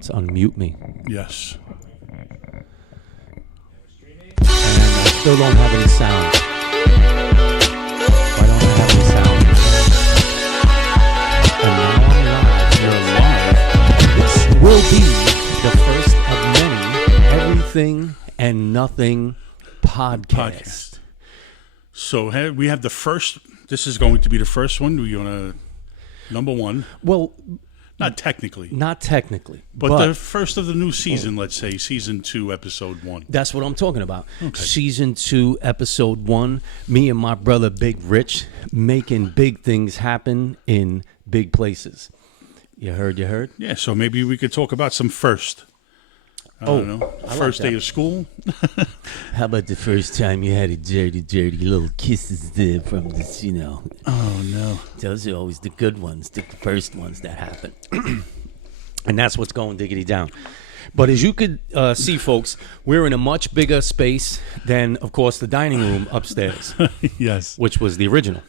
forgot to unmute me. Yes. And I still don't have any sound. Why don't I have any sound? And now I'm live. You're live. This will be the first of many Everything and Nothing podcasts. So we have the first. This is going to be the first one. We're going to number one. Well, not technically. But the first of the new season, let's say, season 2, episode 1. That's what I'm talking about. Okay. Season 2, episode 1. Me and my brother, Big Rich, making big things happen in big places. You heard? Yeah, so maybe we could talk about some first. I don't know. First day of school. How about the first time you had a dirty little kisses there from this, Oh, no. Those are always the good ones, the first ones that happen. And that's what's going diggity down. But as you could see, folks, we're in a much bigger space than, of course, the dining room upstairs. Yes. Which was the original.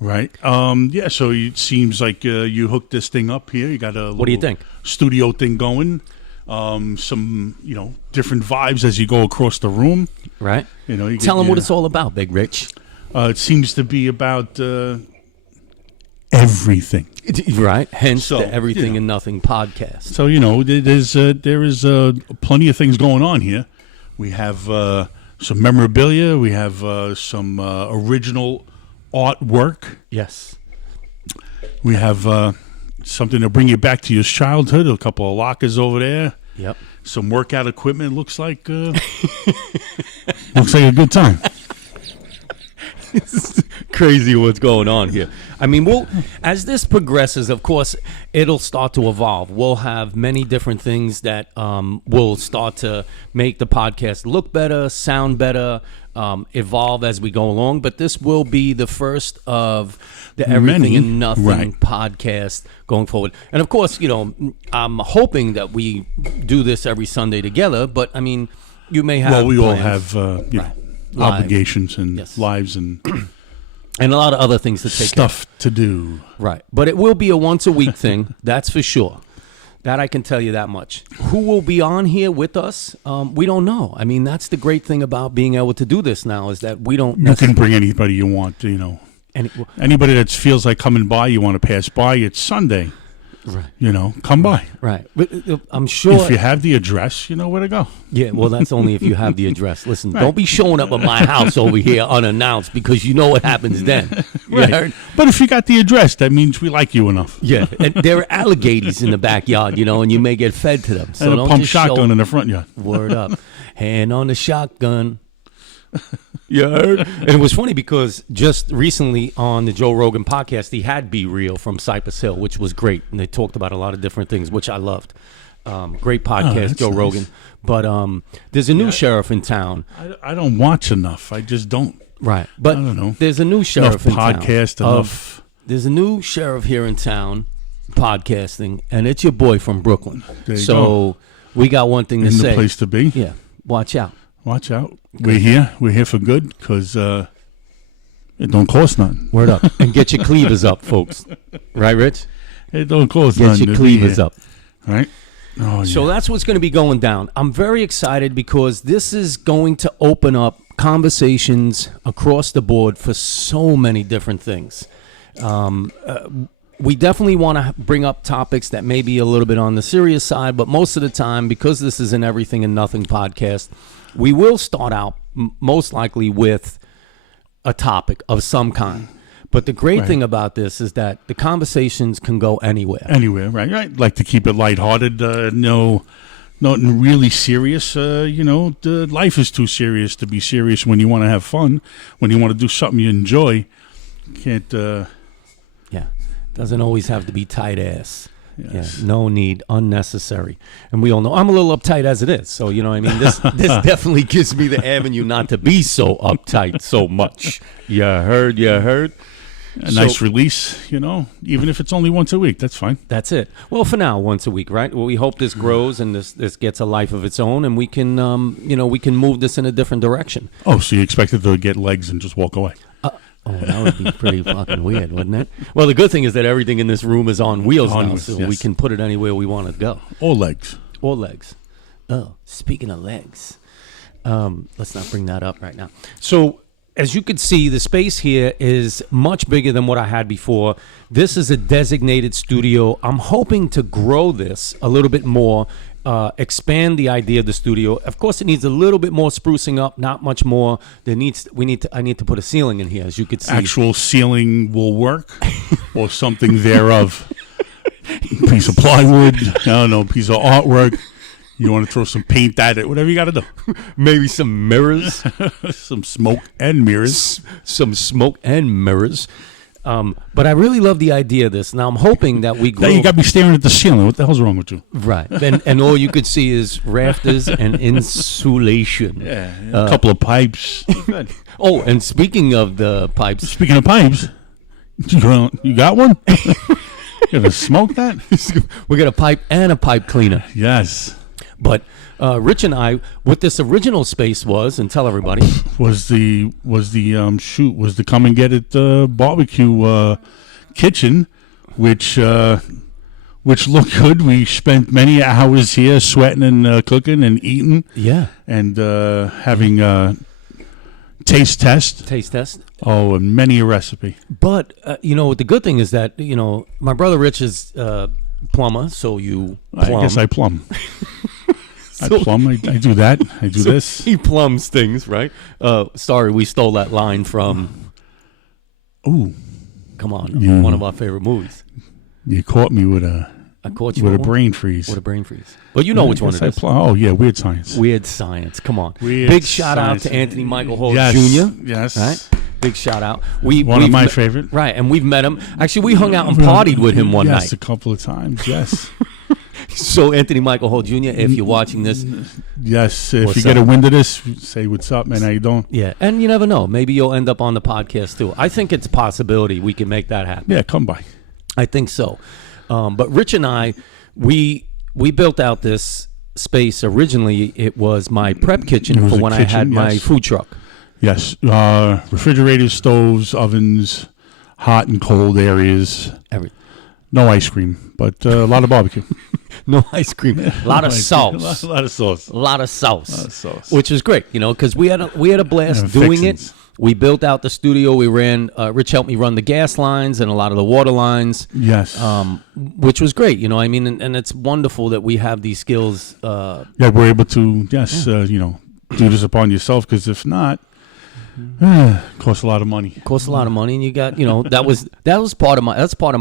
Right. Yeah, so it seems like you hooked this thing up here. You got a little What do you think? Studio thing going. Some, different vibes as you go across the room. Right. You Tell them what it's all about, Big Rich. It seems to be about everything. Right. Hence the Everything and Nothing podcast. So, there is plenty of things going on here. We have some memorabilia. We have some original artwork. Yes. We have something to bring you back to your childhood. A couple of lockers over there. Yep. Some workout equipment. Looks like a good time. It's crazy what's going on here. I mean, as this progresses, of course, it'll start to evolve. We'll have many different things that will start to make the podcast look better, sound better, evolve as we go along. But this will be the first of the Everything and Nothing podcast going forward. And of course, I'm hoping that we do this every Sunday together. But I mean, you may have. Well, we plans. all have obligations and lives and a lot of other things to take stuff to do. Right. But it will be a once a week thing. That's for sure. That I can tell you that much. Who will be on here with us? We don't know. I mean, that's the great thing about being able to do this now is that we don't. You can bring anybody you want. Anybody that feels like coming by, you want to pass by. It's Sunday. Right. Come by. Right. But I'm sure. If you have the address, you know where to go. Yeah, well, that's only if you have the address. Listen, don't be showing up at my house over here unannounced because you know what happens then. Right. But if you got the address, that means we like you enough. Yeah. And there are alligators in the backyard, and you may get fed to them. So and a don't pump just shotgun in the front yard. Word up. Hand on the shotgun. You heard? And it was funny because just recently on the Joe Rogan podcast, he had Be Real from Cypress Hill, which was great. And they talked about a lot of different things, which I loved. Great podcast, Joe Rogan. But there's a new sheriff in town. I don't watch enough. I just don't. Right. But I don't know. There's a new sheriff in town. Enough. There's a new sheriff here in town podcasting, and it's your boy from Brooklyn. There you go. We got one thing to say. The place to be. Yeah. Watch out. Watch out. We're here. We're here for good because it don't cost nothing. Word up. And get your cleavers up, folks. Right, Rich? It don't cost nothing. Get your cleavers up. All right? Oh, so that's what's going to be going down. I'm very excited because this is going to open up conversations across the board for so many different things. We definitely want to bring up topics that may be a little bit on the serious side, but most of the time, because this is an Everything and Nothing podcast, we will start out most likely with a topic of some kind. But the great thing about this is that the conversations can go anywhere. Anywhere, right. Like to keep it lighthearted. Nothing really serious. The life is too serious to be serious when you want to have fun. When you want to do something you enjoy, can't. Yeah, doesn't always have to be tight ass. Yes. Yeah, no need, unnecessary. And we all know I'm a little uptight as it is. So, you know what I mean? This definitely gives me the avenue not to be so uptight so much. You heard? A nice release, even if it's only once a week, that's fine. That's it. Well, for now, once a week, right? Well, we hope this grows and this gets a life of its own, and we can, we can move this in a different direction. Oh, so you expect it to get legs and just walk away? Oh, that would be pretty fucking weird, wouldn't it? Well, the good thing is that everything in this room is on wheels now, so we can put it anywhere we want to go. Or legs. Or legs. Oh, speaking of legs, let's not bring that up right now. So, as you can see, the space here is much bigger than what I had before. This is a designated studio. I'm hoping to grow this a little bit more, expand the idea of the studio. Of course, it needs a little bit more sprucing up, not much more. I need to put a ceiling in here, as you can see. Actual ceiling will work, or something thereof. Piece of plywood, I don't know, piece of artwork. You want to throw some paint at it, whatever you got to do. Maybe some mirrors. Some smoke and mirrors. Some smoke and mirrors. But I really love the idea of this. Now, I'm hoping that we grow. Now you got me staring at the ceiling. What the hell's wrong with you? Right. And all you could see is rafters and insulation. Yeah, a couple of pipes. Oh, and speaking of the pipes. Speaking of pipes, you got one? You gonna smoke that? We got a pipe and a pipe cleaner. Yes. But Rich and I, what this original space was, and tell everybody, was the come and get it barbecue kitchen, which looked good. We spent many hours here sweating and cooking and eating. Yeah. And having taste test. Taste test. Oh, and many a recipe. But the good thing is that my brother Rich is plumber, so you plumb. I guess I plumb. I plumb. I do that. I do this. He plumbs things, right? Sorry, we stole that line from. Ooh, come on! One of our favorite movies. You caught me with a. I caught you with a brain freeze. With a brain freeze. Well, you know which one it is. Oh yeah, Weird Science. Weird Science. Come on. Big shout out to Anthony Michael Hall Jr. Yes. Right. Big shout out. One of my favorite. Right, and we've met him. Actually, we hung out and partied with him one night. Yes, a couple of times. Yes. So Anthony Michael Hall Jr., if you're watching this, yes, if you get a wind of this, say what's up, man. How you doing? Yeah, and you never know. Maybe you'll end up on the podcast too. I think it's a possibility we can make that happen. Yeah, come by. I think so. But Rich and I, we built out this space. Originally, it was my prep kitchen for when I had my food truck. Yes, refrigerators, stoves, ovens, hot and cold areas. Everything. No ice cream, but a lot of barbecue. No ice cream. A lot of sauce. A lot of sauce. A lot of sauce. Which is great, because we had a blast doing it. We built out the studio. We ran. Rich helped me run the gas lines and a lot of the water lines. Yes. Which was great. I mean, and it's wonderful that we have these skills. Yeah, we're able to. Yes. Do this upon yourself, because if not. Costs a lot of money. Costs a lot of money, and you got that's part of my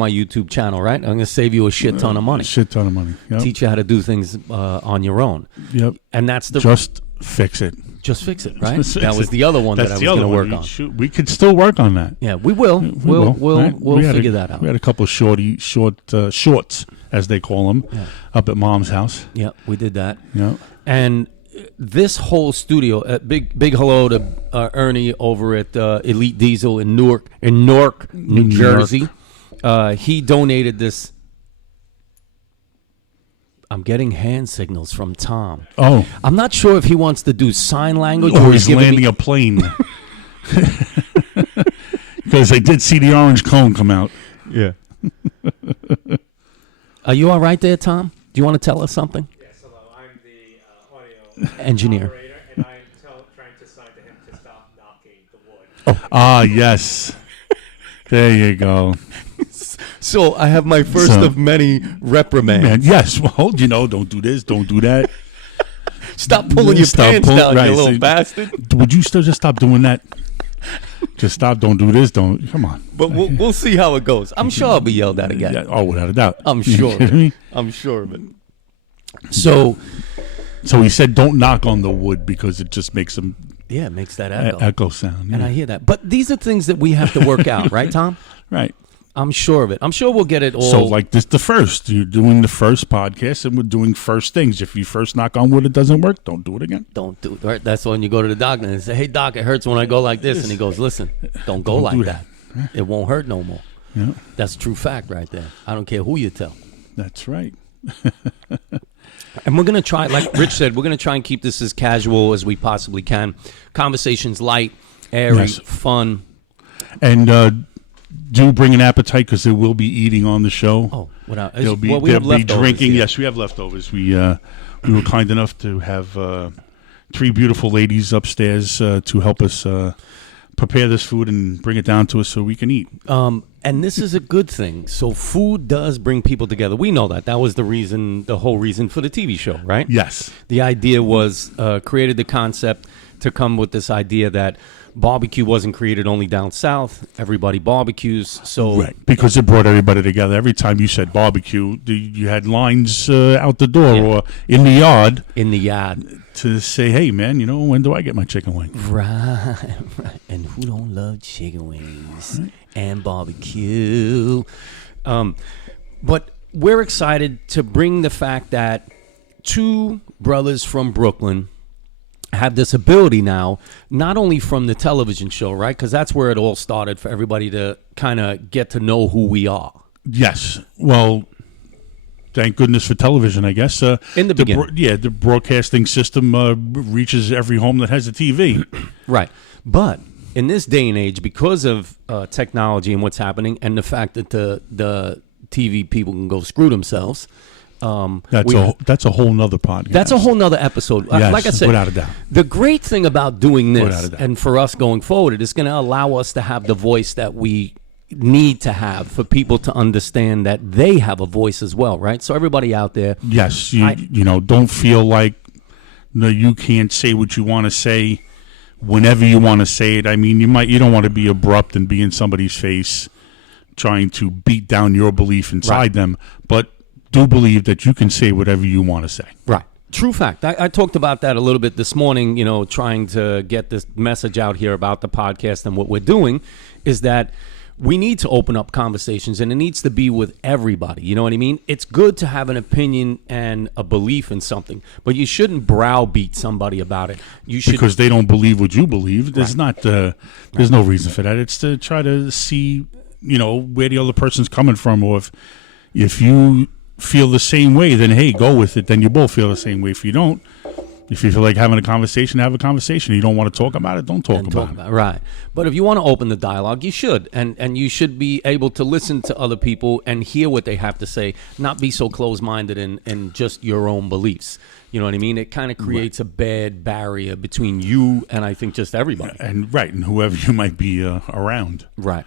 YouTube channel, right? I'm gonna save you a shit ton of money. Yep. Teach you how to do things on your own. Yep. And that's the just fix it. Just fix it, right? That was the other one that I was gonna work on. We could still work on that. Yeah, we will. We'll figure that out. We had a couple of shorts, as they call them, up at Mom's house. Yeah, we did that. Yeah. And this whole studio, big hello to Ernie over at Elite Diesel in Newark, New Jersey. He donated this. I'm getting hand signals from Tom. Oh, I'm not sure if he wants to do sign language or he's landing a plane. Because I did see the orange cone come out. Yeah. Are you all right there, Tom? Do you want to tell us something? Engineer. Operator, and I am trying to sign to him to stop knocking the wood. Ah, yes. There you go. So I have my first of many reprimands. Man, yes. Well, don't do this, don't do that. Stop pulling your pants down, you little bastard. Would you still just stop doing that? Just stop. Don't do this. Don't. Come on. But we'll see how it goes. I'm sure I'll be yelled at again. Yeah, oh, without a doubt. I'm sure. I'm sure of it. So he said, "Don't knock on the wood because it just makes them." Yeah, it makes that echo sound. Yeah. And I hear that. But these are things that we have to work out, right, Tom? Right. I'm sure of it. I'm sure we'll get it all. So like this, the first you're doing the first podcast, and we're doing first things. If you first knock on wood, it doesn't work. Don't do it again. Don't do it. Right. That's when you go to the doctor and say, "Hey, doc, it hurts when I go like this," and he goes, "Listen, don't go like that. It won't hurt no more." Yeah. That's a true fact right there. I don't care who you tell. That's right. And we're going to try, like Rich said, we're going to try and keep this as casual as we possibly can. Conversations light, airy, fun. And do bring an appetite because there will be eating on the show. Oh, without, There'll be, we have there'll be leftovers drinking. here. Yes, we have leftovers. We were kind enough to have 3 beautiful ladies upstairs to help us prepare this food and bring it down to us so we can eat. And this is a good thing. So food does bring people together. We know that. That was the whole reason for the TV show, right? Yes. The idea was created the concept to come with this idea that barbecue wasn't created only down south. Everybody barbecues. So Right, because it brought everybody together. Every time you said barbecue, you had lines out the door or in the yard in the yard to say, hey, man, when do I get my chicken wing? Right. And who don't love chicken wings and barbecue? But we're excited to bring the fact that 2 brothers from Brooklyn have this ability now, not only from the television show, right? Because that's where it all started for everybody to kind of get to know who we are. Yes. Well, thank goodness for television, I guess. In the beginning. The broadcasting system reaches every home that has a TV. Right. But in this day and age, because of technology and what's happening and the fact that the TV people can go screw themselves, that's a whole nother podcast. that's a whole nother episode. Yes, like I said, without a doubt. the great thing about doing Without this a doubt. and for us going forward, it is going to allow us to have the voice that we need to have for people to understand that they have a voice as well, right? So everybody out there, Yes, don't feel like you can't say what you want to say whenever you want to say it. I mean, you don't want to be abrupt and be in somebody's face trying to beat down your belief inside them, but do believe that you can say whatever you want to say. right? True fact. I talked about that a little bit this morning, trying to get this message out here about the podcast and what we're doing is that we need to open up conversations and it needs to be with everybody. You know what I mean? It's good to have an opinion and a belief in something, but you shouldn't browbeat somebody about it. You should, Because they don't believe what you believe. There's there's no reason for that. It's to try to see, where the other person's coming from, or if you feel the same way, then hey, go with it. Then you both feel the same way. If you don't, if you feel like having a conversation, have a conversation. You don't want to talk about it, don't talk about it. Right. But if you want to open the dialogue, you should. And you should be able to listen to other people and hear what they have to say, not be so close-minded in just your own beliefs. You know what I mean? It kind of creates a bad barrier between you and I think just everybody. And whoever you might be around. Right.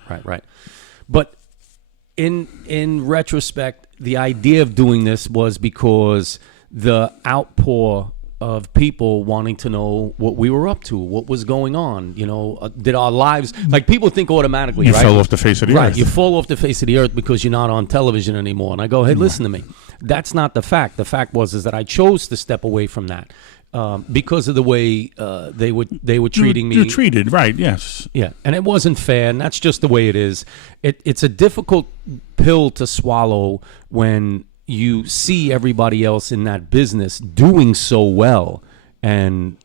But in retrospect, the idea of doing this was because the outpour of people wanting to know what we were up to, what was going on. Did our lives, like people think automatically, You right? fell off the face of the earth. Right, you fall off the face of the earth because you're not on television anymore. And I go, hey, listen to me. That's not the fact. The fact was that I chose to step away from that because of the way they were treating me. You're treated, right, yes. Yeah, and it wasn't fair, and that's just the way it is. It's a difficult pill to swallow when you see everybody else in that business doing so well, and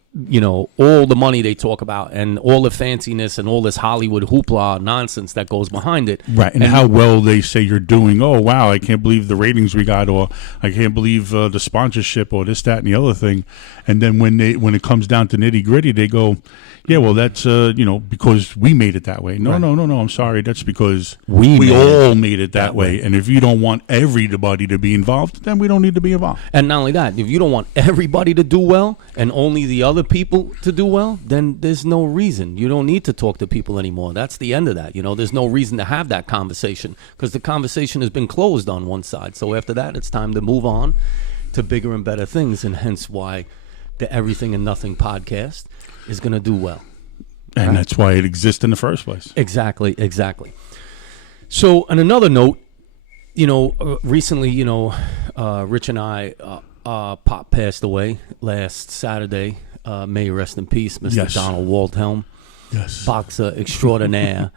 all the money they talk about and all the fanciness and all this Hollywood hoopla nonsense that goes behind it. Right, and how well they say you're doing. Oh, wow, I can't believe the ratings we got, or I can't believe the sponsorship, or this, that, and the other thing. And then when it comes down to nitty-gritty, they go, yeah, well, that's, because we made it that way. No, I'm sorry. That's because we all made it that way. And if you don't want everybody to be involved, then we don't need to be involved. And not only that, if you don't want everybody to do well and only the other people to do well, then there's no reason. You don't need to talk to people anymore. That's the end of that. There's no reason to have that conversation because the conversation has been closed on one side. So after that, it's time to move on to bigger and better things, and hence why the Everything and Nothing podcast is going to do well. And that's why it exists in the first place. Exactly. So on another note, recently, Rich and I, Pop passed away last Saturday. May he rest in peace, Mr. Yes. Donald Waldhelm. Yes. Boxer extraordinaire,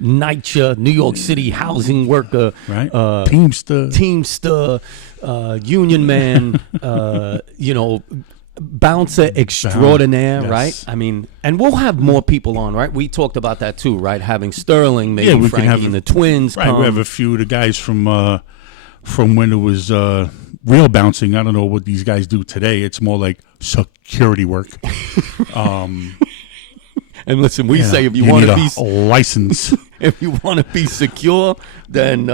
NYCHA, New York City housing worker, Right. Teamster, union man, bouncer extraordinaire, Yes. right? I mean, and we'll have more people on, right? We talked about that too, right? Having Sterling, maybe we can Frankie have and the twins. Right, come. we have a few of the guys from when it was real bouncing. I don't know what these guys do today. It's more like security work. And listen, we say if you want need to be a license. If you want to be secure, then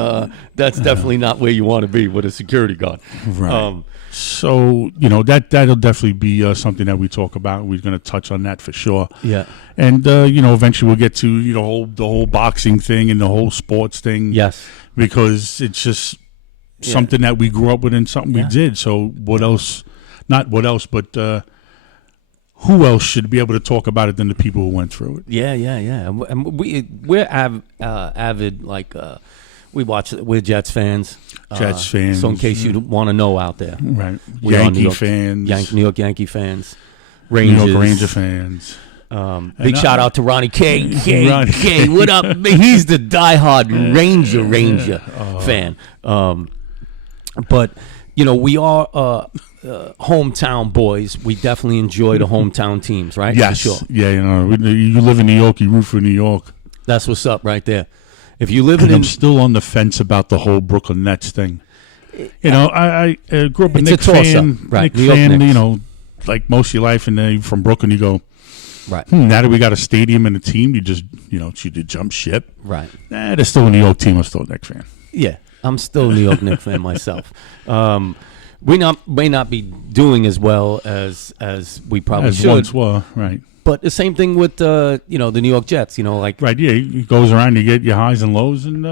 that's definitely not where you want to be with a security guard. Right. So, that'll definitely be something that we talk about. We're going to touch on that for sure. Yeah. And, eventually we'll get to, the whole boxing thing and the whole sports thing. Yes. Because it's just something that we grew up with and something we did. So what else, not what else, but who else should be able to talk about it than the people who went through it? Yeah. And we're avid, like, we're Jets fans. Jets fans. So in case you want to know out there. Right. We are Yankee fans. New York Yankee fans. Rangers. New York Ranger fans. Big shout out to Ronnie K. K, what up? He's the diehard Ranger fan. But, we are hometown boys. We definitely enjoy the hometown teams, right? Yes. For sure. Yeah, you live in New York, you root for New York. That's what's up right there. If you live in... I'm still on the fence about the whole Brooklyn Nets thing. I grew up a Knicks fan. Right. Knicks fan, like most of your life, and then from Brooklyn, you go, right. Now that we got a stadium and a team, you just, you did jump ship. Right. They're still a New York team. I'm still a Knicks fan. Yeah, I'm still a New York Knicks fan myself. We may not be doing as well as we probably should. Once were, right. But the same thing with the New York Jets. Right. Yeah, it goes around. You get your highs and lows, and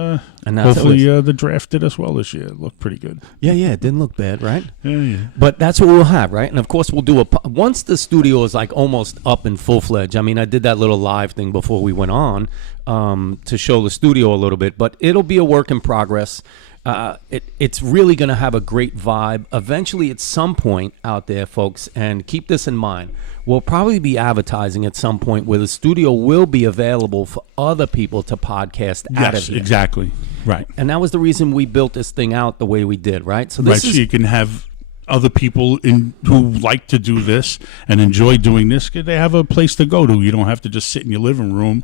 hopefully the draft did as well this year. It looked pretty good. Yeah, it didn't look bad, right? Yeah. But that's what we'll have, right? And of course, we'll do once the studio is like almost up and full fledged. I mean, I did that little live thing before we went on to show the studio a little bit, but it'll be a work in progress. It's really going to have a great vibe. Eventually, at some point out there, folks, and keep this in mind, we'll probably be advertising at some point where the studio will be available for other people to podcast out of here. Yes, exactly. Right. And that was the reason we built this thing out the way we did, right? So this so you can have other people who like to do this and enjoy doing this. They have a place to go to. You don't have to just sit in your living room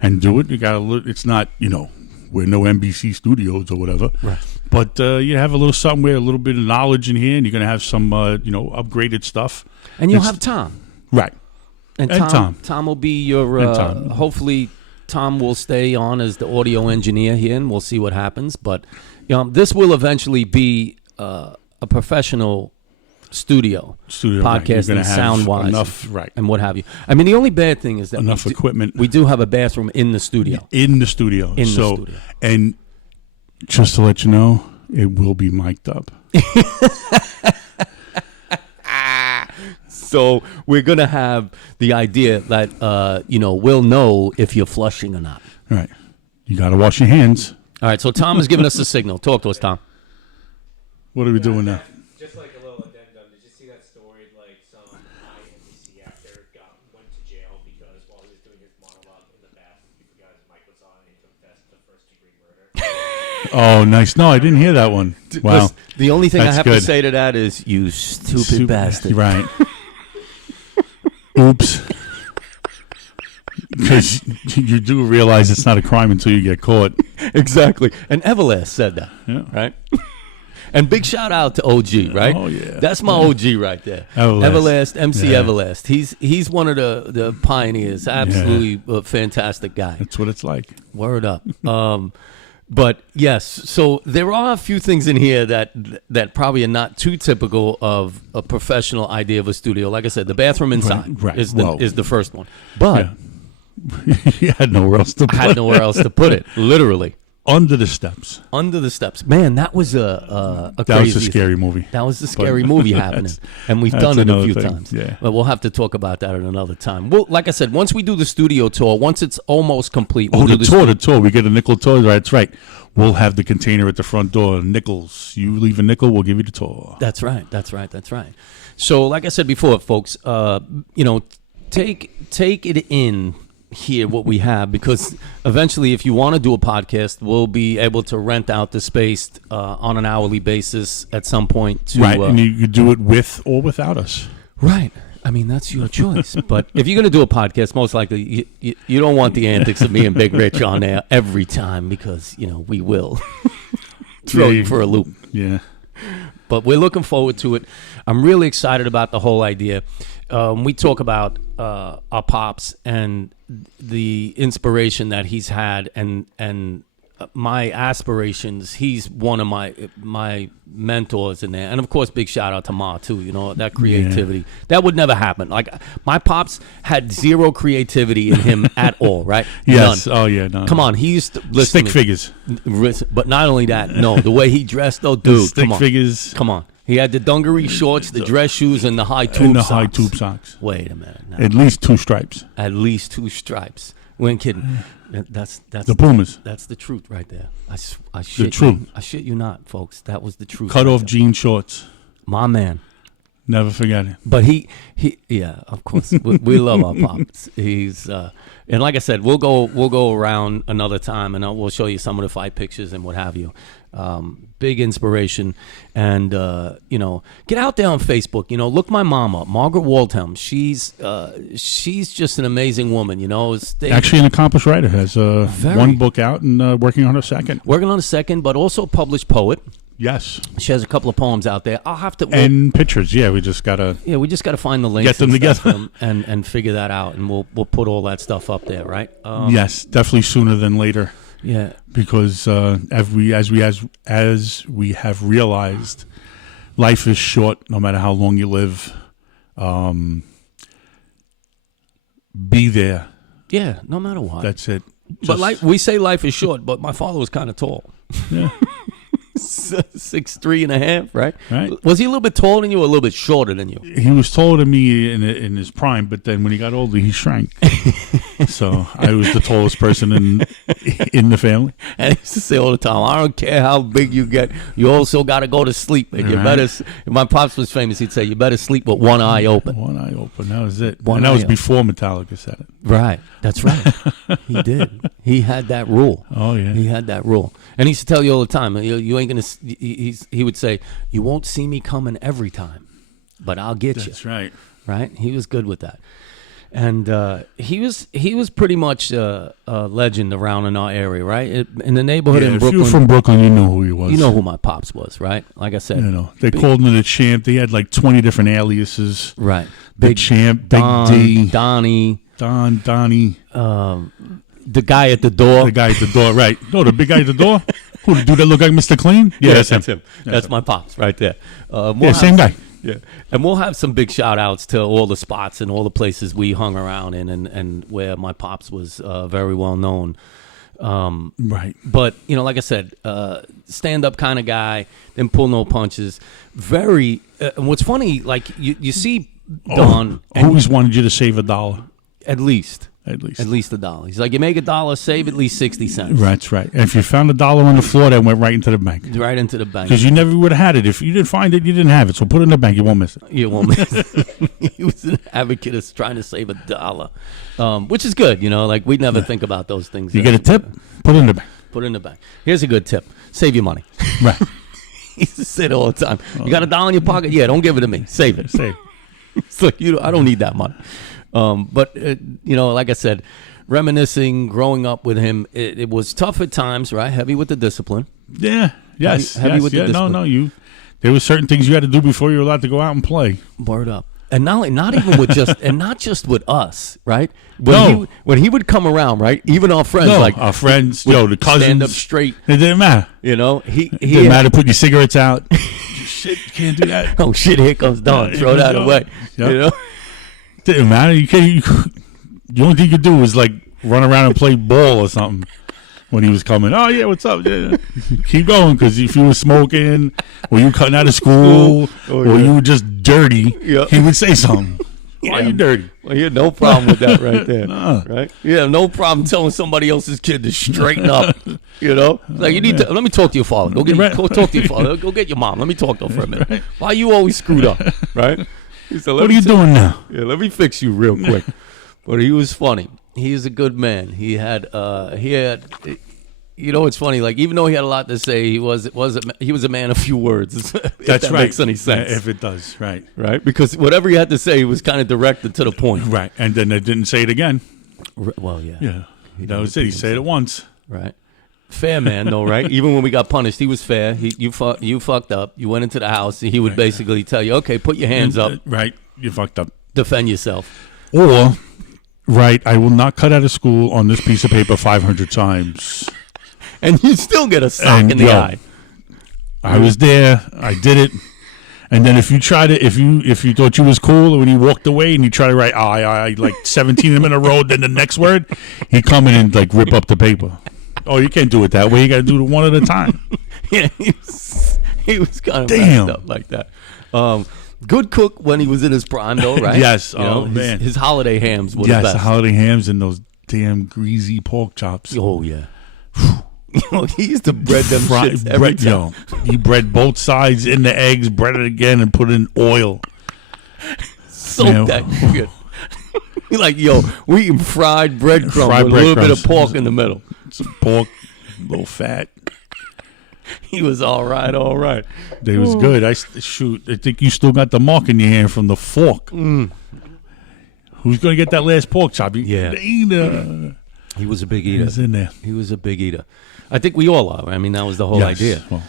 and do it. You got to. It's not we're no NBC studios or whatever. Right. But you have a little somewhere, a little bit of knowledge in here, and you're going to have some, upgraded stuff. And you'll have Tom. Right. And Tom will be your, hopefully Tom will stay on as the audio engineer here, and we'll see what happens. But this will eventually be a professional studio podcasting sound-wise and what have you. I mean, the only bad thing is that enough equipment. We do have a bathroom in the studio. And just to let you know, it will be mic'd up. So we're going to have the idea that, we'll know if you're flushing or not. Right. You got to wash your hands. All right, so Tom is giving us a signal. Talk to us, Tom. What are we doing now? Just like a little addendum, did you see that story? Like some high NBC actor went to jail because while he was doing his monologue in the bathroom, he forgot his mic was on and he confessed to first-degree murder. Oh, nice. No, I didn't hear that one. Wow. The only thing That's I have good. to say to that is, you stupid bastard. Right. Oops. Because you do realize it's not a crime until you get caught. Exactly. And Everlast said that, Yeah. right? And big shout out to OG, right? Oh, yeah. That's my OG right there. Everlast, MC Everlast. He's one of the pioneers. Absolutely a fantastic guy. That's what it's like. Word up. But yes, so there are a few things in here that probably are not too typical of a professional idea of a studio. Like I said, the bathroom inside is the first one. But you had nowhere else to put it. I had nowhere else to put it, literally. Under the steps. Under the steps. Man, that was a That crazy was a scary movie. That was a scary movie happening. And we've done it a few times. Yeah. But we'll have to talk about that at another time. Well, like I said, once we do the studio tour, once it's almost complete, we'll do the tour. We get a nickel tour. Right, that's right. We'll have the container at the front door. Nickels. You leave a nickel, we'll give you the tour. That's right. So, like I said before, folks, take it in here what we have, because eventually if you want to do a podcast, we'll be able to rent out the space on an hourly basis at some point to, and you do it with or without us. Right. I mean, that's your choice. But if you're going to do a podcast, most likely you don't want the antics of me and Big Rich on there every time, because we will throw you for a loop. Yeah. But we're looking forward to it. I'm really excited about the whole idea. we talk about our pops and the inspiration that he's had, and my aspirations. He's one of my mentors in there, and of course, big shout out to Ma too. You know, that creativity that would never happen. Like my pops had zero creativity in him at all, right? Yes. None. Oh yeah. No. Come on, he used to listen Stick figures. but not only that, no, the way he dressed, though, dude. Stick come on, figures. come on. He had the dungaree shorts, the dress shoes, and the high tube And the socks. high tube socks. Wait a minute. Now. At least 2 stripes. At least 2 stripes. We ain't kidding. That's The Pumas. That's the truth right there. I shit The truth. You, I shit you not, folks. That was the truth. Cut right off there. jean shorts. My man. Never forget it. But he yeah, of course. we love our pops. He's and like I said, we'll go around another time, and we'll show you some of the fight pictures and what have you. Big inspiration, and get out there on Facebook. Look my mom up, Margaret Waldhelm. She's just an amazing woman. Actually, an accomplished writer. Has Very. 1 book out and working on a second. Working on a second, but also published poet. Yes. She has a couple of poems out there. I'll have to And pictures. Yeah, we just gotta. Yeah, we just got to find the links. Get them and stuff together. and figure that out, and we'll put all that stuff up there, right? Yes, definitely sooner than later. Yeah. Because as we have realized, life is short. No matter how long you live, be there. Yeah, no matter what. That's it. But we say life is short, but my father was kind of tall. Yeah. 6'3.5", right? Right. Was he a little bit taller than you or a little bit shorter than you? He was taller than me in his prime, but then when he got older, he shrank. So I was the tallest person in the family. And he used to say all the time, I don't care how big you get, you also got to go to sleep. And you Right. better, my pops was famous, he'd say, you better sleep with one eye open. One eye open. That was it. One and that eye was open. before Metallica said it. Right. That's right. He did. He had that rule. Oh, yeah. He had that rule. And he used to tell you all the time, you ain't going to, he would say, you won't see me coming every time, but I'll get you. That's right. Right? He was good with that. And he was pretty much a legend around in our area, right? In the neighborhood in If Brooklyn. you were from Brooklyn, you know who he was. You know who my pops was, right? Like I said. They called him the Champ. They had like 20 different aliases. Right. The Champ, Big Don, D, Donnie. Donnie. The guy at the door. The guy at the door, right. No, the big guy at the door? Who, the dude that looked like Mr. Clean? Yeah, that's him. That's my pops right there. Same guy. Yeah. And we'll have some big shout outs to all the spots and all the places we hung around in and where my pops was very well known. Right. But, like I said, stand-up kind of guy, didn't pull no punches. Very, and what's funny, like, you see Don. Always wanted you to save $1. At least. At least. At least $1. He's like, you make $1, save at least 60 cents. That's right. And if you found $1 on the floor, that went right into the bank. Right into the bank. Because you never would have had it. If you didn't find it, you didn't have it. So put it in the bank. You won't miss it. You won't miss it. He was an advocate of trying to save $1, which is good. Like, we never think about those things. You get a tip, put it in the bank. Put it in the bank. Here's a good tip. Save your money. Right. He used to say it all the time. You got $1 in your pocket? Yeah, don't give it to me. Save it. Save. It's like, I don't need that money. But, like I said, reminiscing, growing up with him, it was tough at times, right? Heavy with the discipline. Yeah. Yes. Heavy yes, with the yeah. discipline. No. There were certain things you had to do before you were allowed to go out and play. Word up. And not even with not just with us, right? When he would come around, right? Even our friends, our friends, the cousins, stand up straight. It didn't matter. He didn't matter. Put your cigarettes out. Shit, you can't do that. Oh shit! Here comes Don. Throw that away. Yep. Didn't matter. You can't. The only thing you could do was like run around and play ball or something when he was coming. Oh yeah, what's up? Yeah. Keep going, because if you were smoking or you were cutting out of school or you were just dirty, he would say something. Why are you dirty? Well, you had no problem with that right there. Nah. Right? Yeah, no problem telling somebody else's kid to straighten up. Like, you need to, let me talk to your father. Go talk to your father. Go get your mom. Let me talk to her for a minute. Right. Why are you always screwed up? Right? He said, What are you doing now? Yeah, let me fix you real quick. But he was funny. He is a good man. He had it's funny, like, even though he had a lot to say, he was a man of few words. If That's that right. makes any sense. Yeah, if it does, right. Right? Because whatever he had to say was kind of directed to the point. Right. And then they didn't say it again. Well, yeah. Yeah. That was it. He said it once. Right. Fair man, though, right? Even when we got punished, he was fair. You fucked up. You went into the house. He would basically tell you, okay, put your hands up. Right. You fucked up. defend yourself. Or, right, I will not cut out of school on this piece of paper 500 times. And you still get a sock in the eye. I was there. I did it. And then if you thought you was cool, when you walked away and you try to write I like 17 of them in a row, then the next word, he come in and like rip up the paper. Oh, you can't do it that way. You got to do it one at a time. Yeah, he was kind of messed up like that. Good cook when he was in his prime, though, right? Yes. Man, his holiday hams were the yes, best. the holiday hams and those damn greasy pork chops. Oh yeah. He used to bread them shits every time. He bread both sides in the eggs, bread it again, and put in oil. Soak that shit. He's like, we eating fried breadcrumbs with a little bit of pork in the middle. Some pork, a little fat. He was all right. They was good. I think you still got the mark in your hand from the fork. Who's going to get that last pork chop? Yeah. He was a big eater. He was in there. He was a big eater. I think we all are. I mean, that was the whole idea. Well,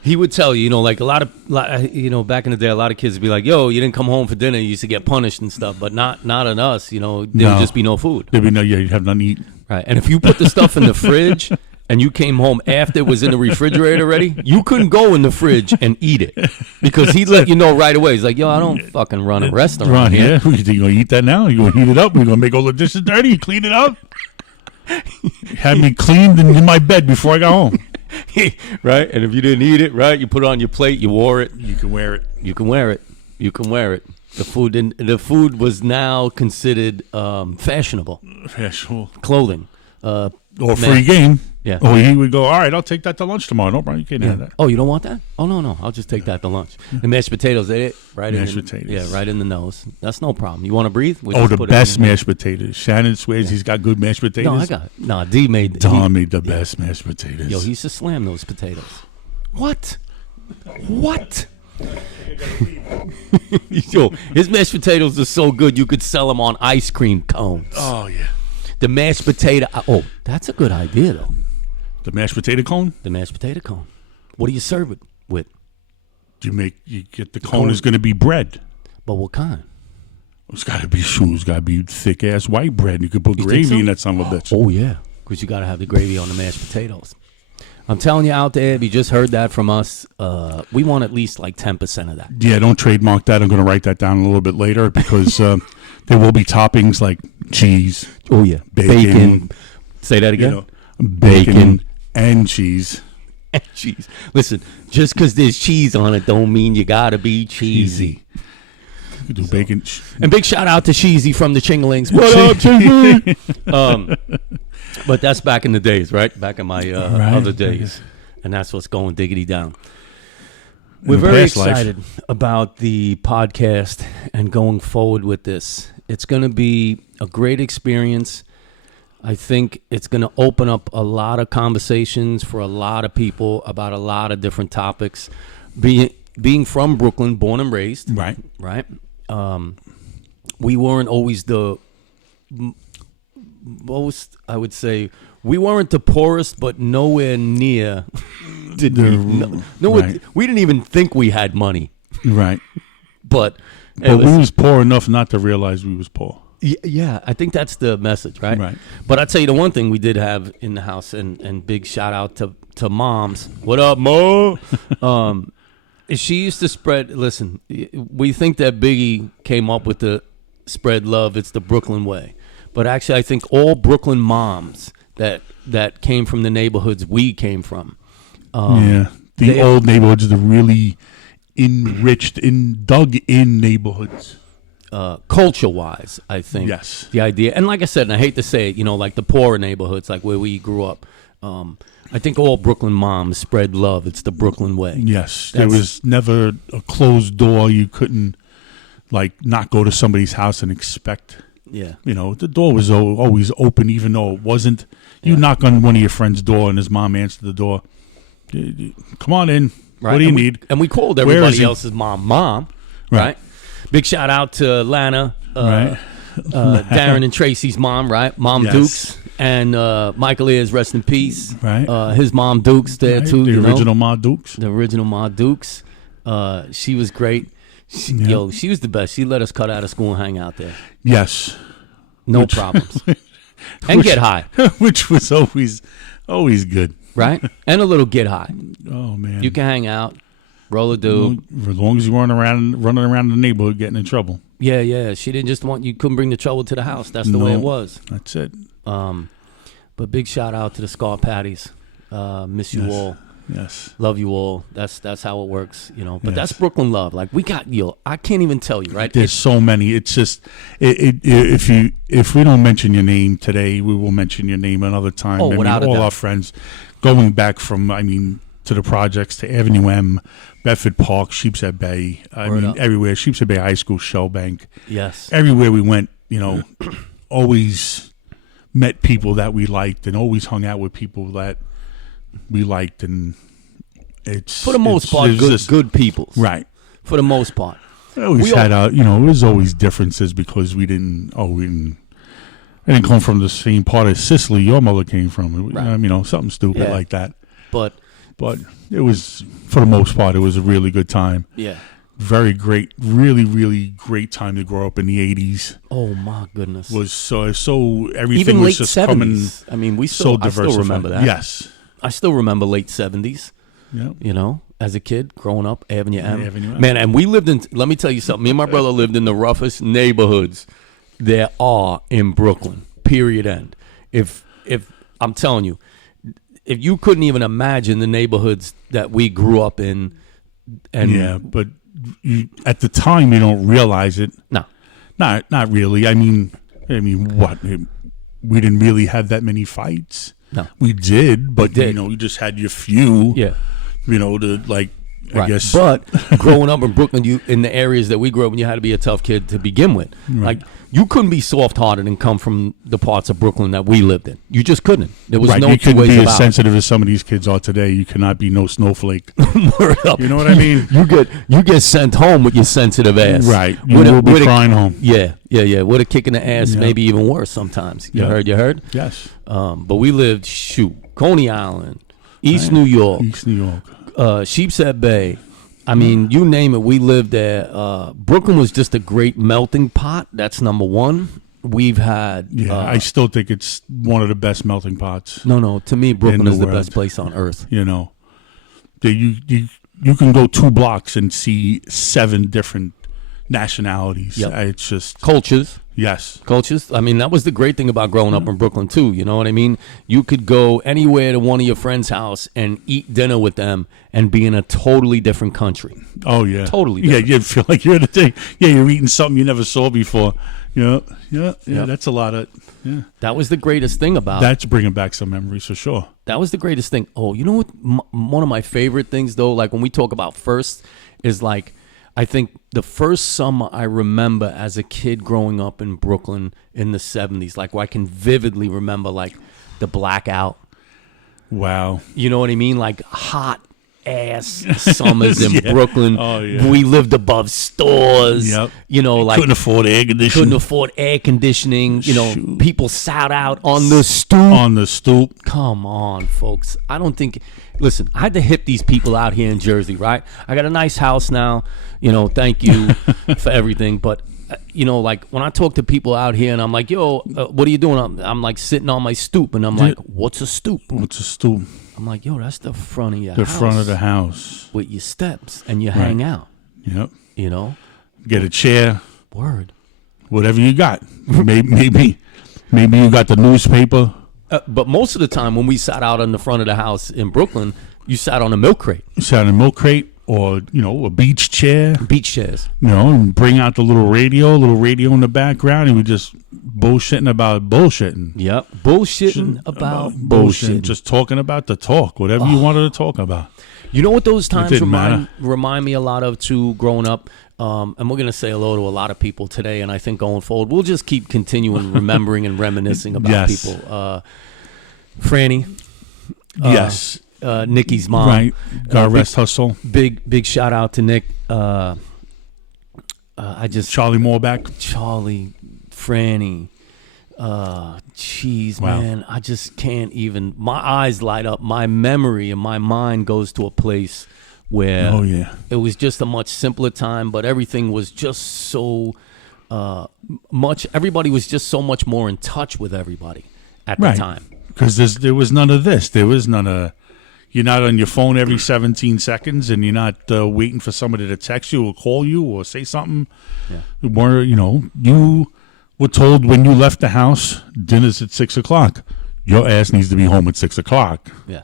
he would tell you, like a lot of, back in the day, a lot of kids would be like, "Yo, you didn't come home for dinner. You used to get punished and stuff." But not on us. There would just be no food. There'd be you'd have nothing to eat. Right. And if you put the stuff in the fridge and you came home after it was in the refrigerator already, you couldn't go in the fridge and eat it because he'd let you know right away. He's like, "Yo, I don't fucking run a restaurant here." Yeah. You think you're gonna eat that now? You gonna heat it up? We're gonna make all the dishes dirty? You clean it up? Had me cleaned in my bed before I got home. Right? And if you didn't eat it, right, you put it on your plate, you wore it. You can wear it. You can wear it. The food was now considered fashionable. Fashionable Clothing. Or free game. Yeah. Or he would go, all right, I'll take that to lunch tomorrow. No problem. You can't have that. Oh, you don't want that? Oh, no. I'll just take that to lunch. The mashed potatoes, Mashed potatoes. Yeah, right in the nose. That's no problem. You want to breathe? The best mashed potatoes. Shannon swears he's got good mashed potatoes. No, I got it. No, D made Tom made the best mashed potatoes. He used to slam those potatoes. What? His mashed potatoes are so good you could sell them on ice cream cones. Oh, yeah. The mashed potato. Oh, that's a good idea, though. The mashed potato cone? The mashed potato cone. What do you serve it with? You get the cone is going to be bread. But what kind? It's got to be thick ass white bread. You could put gravy in that son of a bitch. Oh yeah, because you got to have the gravy on the mashed potatoes. I'm telling you out there, if you just heard that from us, we want at least like 10% of that. Yeah, don't trademark that. I'm going to write that down a little bit later because there will be toppings like cheese. Oh yeah, bacon. Say that again. Bacon and cheese. And cheese. Listen, just because there's cheese on it don't mean you got to be cheesy. You could do bacon. And big shout out to Cheesy from the Chinglings. What up, Cheesy? But that's back in the days, right? Back in my other days. And that's what's going diggity down. We're very excited about the podcast and going forward with this. It's going to be a great experience. I think it's going to open up a lot of conversations for a lot of people about a lot of different topics. Being from Brooklyn, born and raised. Right. We weren't always the most, I would say, we weren't the poorest, but nowhere near did we. Right. We didn't even think we had money. Right. But we was poor enough not to realize we was poor. Yeah, I think that's the message, right? Right. But I'll tell you the one thing we did have in the house, and big shout out to moms. What up, Mo? She used to spread, listen, we think that Biggie came up with the spread love. It's the Brooklyn way. But actually, I think all Brooklyn moms that came from the neighborhoods we came from. The old neighborhoods, the really enriched, dug in neighborhoods. Culture-wise, I think. Yes. The idea, and like I said, and I hate to say it, like the poorer neighborhoods, like where we grew up, I think all Brooklyn moms spread love. It's the Brooklyn way. Yes. There was never a closed door. You couldn't, not go to somebody's house and expect. Yeah. The door was always open, even though it wasn't. You knock on one of your friend's door, and his mom answered the door. Come on in. Right. What do you need? And we called everybody else's mom. Right? Big shout out to Lana, Darren and Tracy's mom, right? Mom yes. Dukes. And Michael is rest in peace. Right. His mom Dukes there too. The original Ma Dukes. The original Ma Dukes. She was great. Yo, she was the best. She let us cut out of school and hang out there. Yes. No problems. And get high. Which was always good. Right? And a little get high. Oh, man. You can hang out, roll a dude. As long as you weren't running around the neighborhood getting in trouble. Yeah. She didn't just want you. Couldn't bring the trouble to the house. That's the way it was. That's it. But big shout out to the Scar Patties. Miss you all. Yes. Love you all. That's how it works, you know. But Yes. that's Brooklyn love. Like we got I can't even tell you, right? There's so many. It's just if we don't mention your name today, we will mention your name another time. Oh, without a all doubt. our friends, going back from to the projects to Avenue M, Bedford Park, Sheepshead Bay. Word up. Everywhere. Sheepshead Bay High School, Shellbank. Yes. Everywhere we went, always met people that we liked and always hung out with people that we liked, and it's For the most part, good people. right. For the most part. I always had it was always differences because we didn't come from the same part of Sicily your mother came from. Right. Something stupid Yeah. like that. But it was, for the most part, it was a really good time. yeah. Very great, really, really great time to grow up in the 80s. Oh my goodness. Was so everything Even was late just coming 70s. I mean, I so still diversified. remember that. Yes. I still remember late 70s. Yeah. As a kid growing up, Avenue M. Avenue M. Man, and we lived in, let me tell you something. Me and my brother lived in the roughest neighborhoods there are in Brooklyn, period, end. If I'm telling you, if you couldn't even imagine the neighborhoods that we grew up in. And yeah, but at the time, you don't realize it. No. Not really. I mean, what? We didn't really have that many fights. No. We did, but, you just had your few. Yeah. I guess. But growing up in Brooklyn, in the areas that we grew up in, you had to be a tough kid to begin with. Right. Like, you couldn't be soft-hearted and come from the parts of Brooklyn that we lived in. You just couldn't. There was no you two couldn't ways be about as sensitive as some of these kids are today. You cannot be no snowflake. it. Word up. You know what I mean? You get sent home with your sensitive ass. Right. You will be crying home. Yeah. With a kick in the ass, maybe even worse sometimes. You heard? Yes. But we lived, Coney Island, East New York, Sheepshead Bay. I mean, you name it, we lived there. Brooklyn was just a great melting pot. That's number one. We've had... I still think it's one of the best melting pots. No. To me, Brooklyn is the world. best place on earth. You can go 2 blocks and see 7 different nationalities. Yep. It's just... Cultures. Yes. Cultures. I mean, that was the great thing about growing up in Brooklyn, too. You know what I mean? You could go anywhere to one of your friends' house and eat dinner with them and be in a totally different country. Oh, yeah. Totally Yeah, different. you feel like you're in a thing. Yeah, you're eating something you never saw before. Yeah. That's a lot of... Yeah. That was the greatest thing about it. That's bringing back some memories for sure. That was the greatest thing. Oh, you know what? One of my favorite things, though, like when we talk about first, is like, I think the first summer I remember as a kid growing up in Brooklyn in the 70s, like where I can vividly remember like the blackout. Wow. You know what I mean? Like hot ass summers in Yeah. Brooklyn. Oh, yeah. We lived above stores. Yep. Like Couldn't afford air conditioning. couldn't afford air conditioning. Shoot. People sat out on the stoop. On the stoop. Come on, folks. I don't think. Listen, I had to hit these people out here in Jersey, right? I got a nice house now. Thank you for everything. But, like when I talk to people out here and I'm like, yo, what are you doing? I'm like sitting on my stoop and I'm like, what's a stoop? What's a stoop? I'm like, yo, that's the front of your The house. front of the house. With your steps and you hang out, Yep. Get a chair. Word. Whatever you got. Maybe you got the newspaper. But most of the time when we sat out on the front of the house in Brooklyn, you sat on a milk crate. You sat in a milk crate or, a beach chair. Beach chairs. And bring out the little radio in the background, and we just bullshitting about bullshitting. Yep. Bullshitting about bullshitting. Just talking about the talk, whatever you wanted to talk about. You know what those times didn't matter. remind me a lot of, too, growing up? And we're going to say hello to a lot of people today, and I think going forward, we'll just keep continuing remembering and reminiscing about Yes. people. Franny. Yes. Nikki's mom. Right. God rest her soul. Big shout out to Nick. Charlie Moorback. Charlie, Franny. Jeez, Wow. man, I just can't even. My eyes light up. My memory and my mind goes to a place where Oh, yeah. it was just a much simpler time, but everything was just so much. Everybody was just so much more in touch with everybody at the Right. time. Because there was none of this. There was none of, you're not on your phone every 17 seconds, and you're not waiting for somebody to text you or call you or say something. Yeah. Where, you were told when you left the house, dinner's at 6 o'clock. Your ass needs to be home at 6 o'clock. Yeah.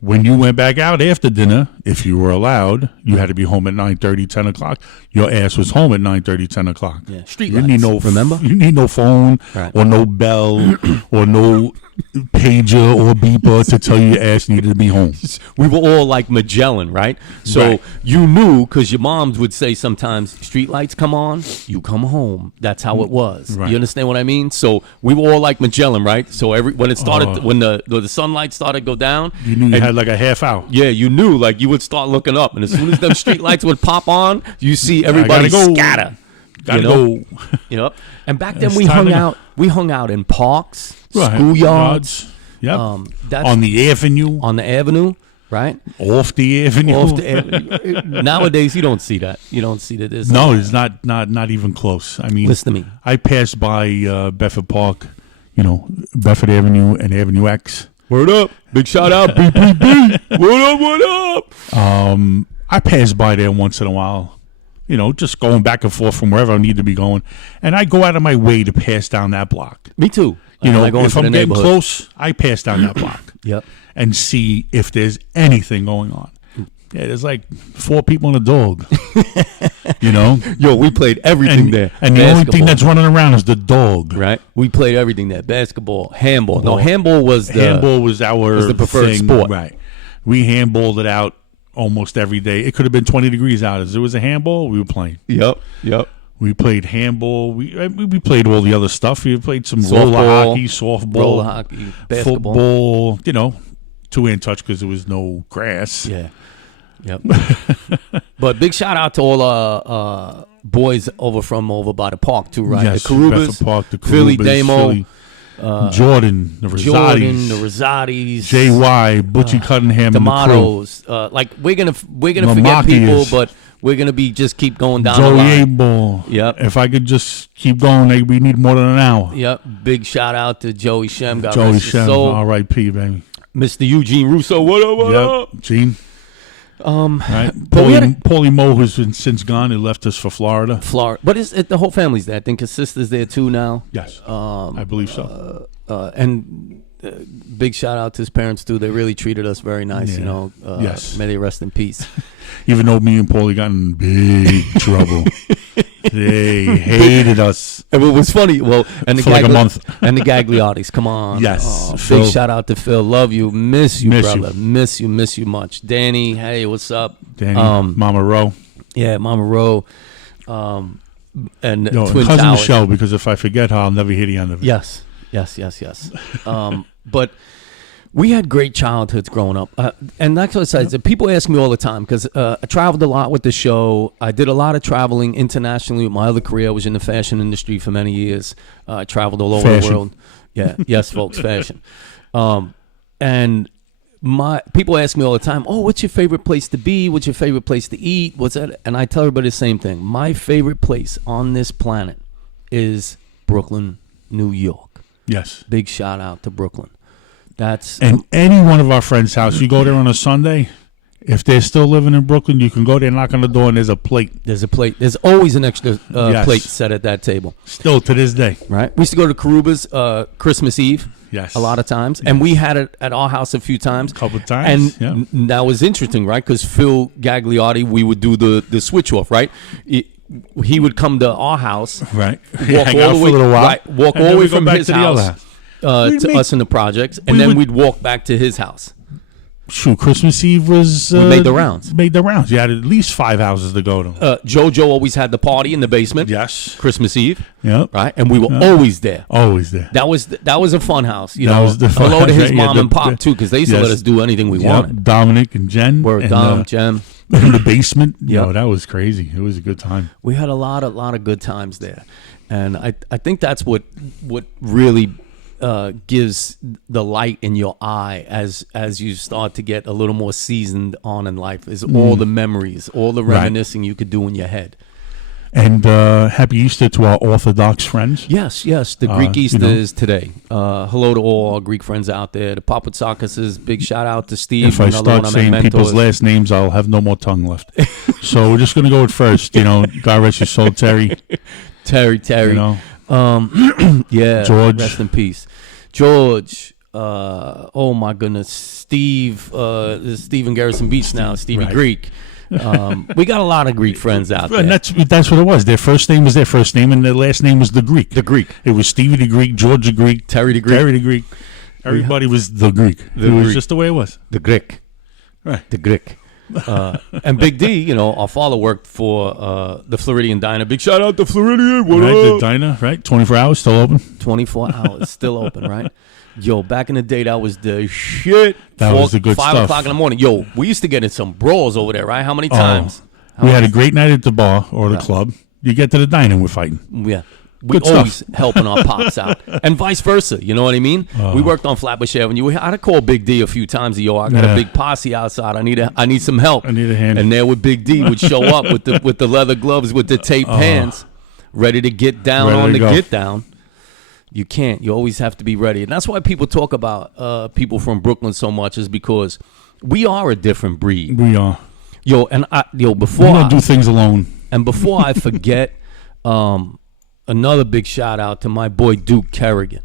When you went back out after dinner, if you were allowed, you had to be home at 9:30, 10 o'clock. Your ass was home at 9:30, 10 o'clock. Yeah. Street You need lights, no, remember? You need no phone Right. or no bell or no pager or beeper to tell you your ass needed to be home. We were all like Magellan, right? So Right. you knew, because your moms would say sometimes, street lights come on, you come home. That's how it was. Right. You understand what I mean? So we were all like Magellan, right? So when it started, Oh. when the sunlight started to go down, You knew you had like a half hour. yeah, you knew, like, you would start looking up, and as soon as them street lights would pop on, you see everybody gotta go. scatter. Gotta you know? go. Yep. And back then It's we time hung to go. out. We hung out in parks, Right. schoolyards, Yep. that's on the avenue, on the avenue, right? off the avenue. Off the avenue. Nowadays, you don't see that. You don't see that. There's No, it's not even close. I mean, Listen to me. I passed by Bedford Park, Bedford Avenue and Avenue X. Word up. Big shout out. BPB. What up, what up? I pass by there once in a while, just going back and forth from wherever I need to be going. And I go out of my way to pass down that block. Me too. If to I'm the getting neighborhood. close, I pass down that block Yep. and see if there's anything going on. Yeah, there's like 4 people and a dog, Yo, we played everything there. And the only thing Basketball, that's running around is the dog. right. We played everything there. Basketball, handball. No, handball was the Handball was the preferred thing, sport. Right. We handballed it out almost every day. It could have been 20 degrees out. If there was a handball, we were playing. Yep. Yep. We played handball. We played all the other stuff. We played some Softball, roller hockey, softball, roller hockey, basketball. football. 2-hand touch because there was no grass. Yeah. Yep. But big shout out to all boys over by the park too, right? Yes, the Carubas, Bedford Park, the Philly Carubas, Damo, Philly, Jordan, the Rosati's, Jordan, the Rosati's, JY, Butchie Cunningham, and the crew. Tomatoes. Like we're gonna forget Mamakis. people, but we're gonna be just keep going down the Joey line. A-Ball. Yep. If I could just keep going, we need more than an hour. Yep. Big shout out to Joey Shem. God Joey rest his Shem, soul. R.I.P. baby. Mr. Eugene Russo. What up? What up? Yep, Gene. Right. but we had Paulie Moe, who's been since gone, he left us for Florida. Florida, but the whole family's there. I think his sister's there too now. Yes, I believe so. And big shout out to his parents too. They really treated us very nice. Yeah. Yes. May they rest in peace. Even though me and Paulie got in big trouble, they hated us. And what was funny, and the For like a month. and the Gagliottis. Come on, Yes, big Phil. shout out to Phil. Love you, miss you, Miss brother. you. Miss you much. Danny, hey, what's up? Danny, Mama Ro, Yeah, Mama Ro, and and Twin cousin Towers. Michelle. Because if I forget her, I'll never hear the end of it. Yes. But we had great childhoods growing up. And that's what I said. People ask me all the time because I traveled a lot with the show. I did a lot of traveling internationally with my other career. I was in the fashion industry for many years. I traveled all over Fashion. the world. Yeah. Yes, folks, fashion. And people ask me all the time, oh, what's your favorite place to be? What's your favorite place to eat? What's that? And I tell everybody the same thing. My favorite place on this planet is Brooklyn, New York. Yes. Big shout out to Brooklyn. That's And any one of our friends' house, you go there on a Sunday. If they're still living in Brooklyn, you can go there, knock on the door, and there's a plate. there's a plate. There's always an extra Yes. plate set at that table, Still to this day. right? We used to go to Carubas Christmas Eve. Yes. A lot of times, and we had it at our house a few times. Couple of times, and yeah. that was interesting, right? Because Phil Gagliotti, we would do the switch off, right? He would come to our house, Right. walk Hang all out the for way, a little while. right, walk and all then the way we go from back his to the other house We'd to make- us in the projects, and we then would- we'd walk back to his house. Shoot, Christmas Eve was... We made the rounds. Made the rounds. You had at least 5 houses to go to. JoJo always had the party in the basement. Yes. Christmas Eve, Yep. right? And we were always there. Always there. That was a fun house. You That know, was the fun hello to house, his right? Yeah, mom and pop too, because they used to yes. let us do anything we Yep. wanted. Dominic and Jen. We're and, Dom, Jem. in the basement. Yep. That was crazy. It was a good time. We had a lot of good times there, and I think that's what really gives the light in your eye as you start to get a little more seasoned on in life is all the memories, all the reminiscing you could do in your head. And happy Easter to our Orthodox friends. Yes. The Greek Easter is today. Hello to all our Greek friends out there. The Papatsakas, big shout out to Steve. If I start saying people's last names, I'll have no more tongue left. So we're just going to go with first. God rest your soul, Terry. Terry. Yeah. George. Rest in peace. George. Oh my goodness. Steve. Steve in Garrison Beach now. Stevie Greek. We got a lot of Greek friends out there. And that's what it was. Their first name was their first name, and their last name was the Greek. The Greek. It was Stevie the Greek, George the Greek, Terry the Greek. Everybody was the Greek. It was just the way it was. The Greek. Right. The Greek. And Big D, our father worked for the Floridian Diner. Big shout out to Floridian. What up? The diner, right? 24 hours, still open? 24 hours, still open, right? Yo, back in the day, that was the shit. That was the good 5 stuff. o'clock in the morning. Yo, we used to get in some brawls over there, right? How many times? We had a great night at the bar or the club. You get to the diner, we're fighting. Yeah. We Good always stuff. helping our pops out. And vice versa, you know what I mean? We worked on Flatbush Avenue. I'd call Big D a few times. Yo, I got a big posse outside. I need some help. I need a hand. And there would Big D would show up with the leather gloves, with the tape hands, ready to get down on the get down. You can't. You always have to be ready. And that's why people talk about people from Brooklyn so much, is because we are a different breed. We are. Before we don't do things alone. And before I forget, another big shout out to my boy Duke Kerrigan.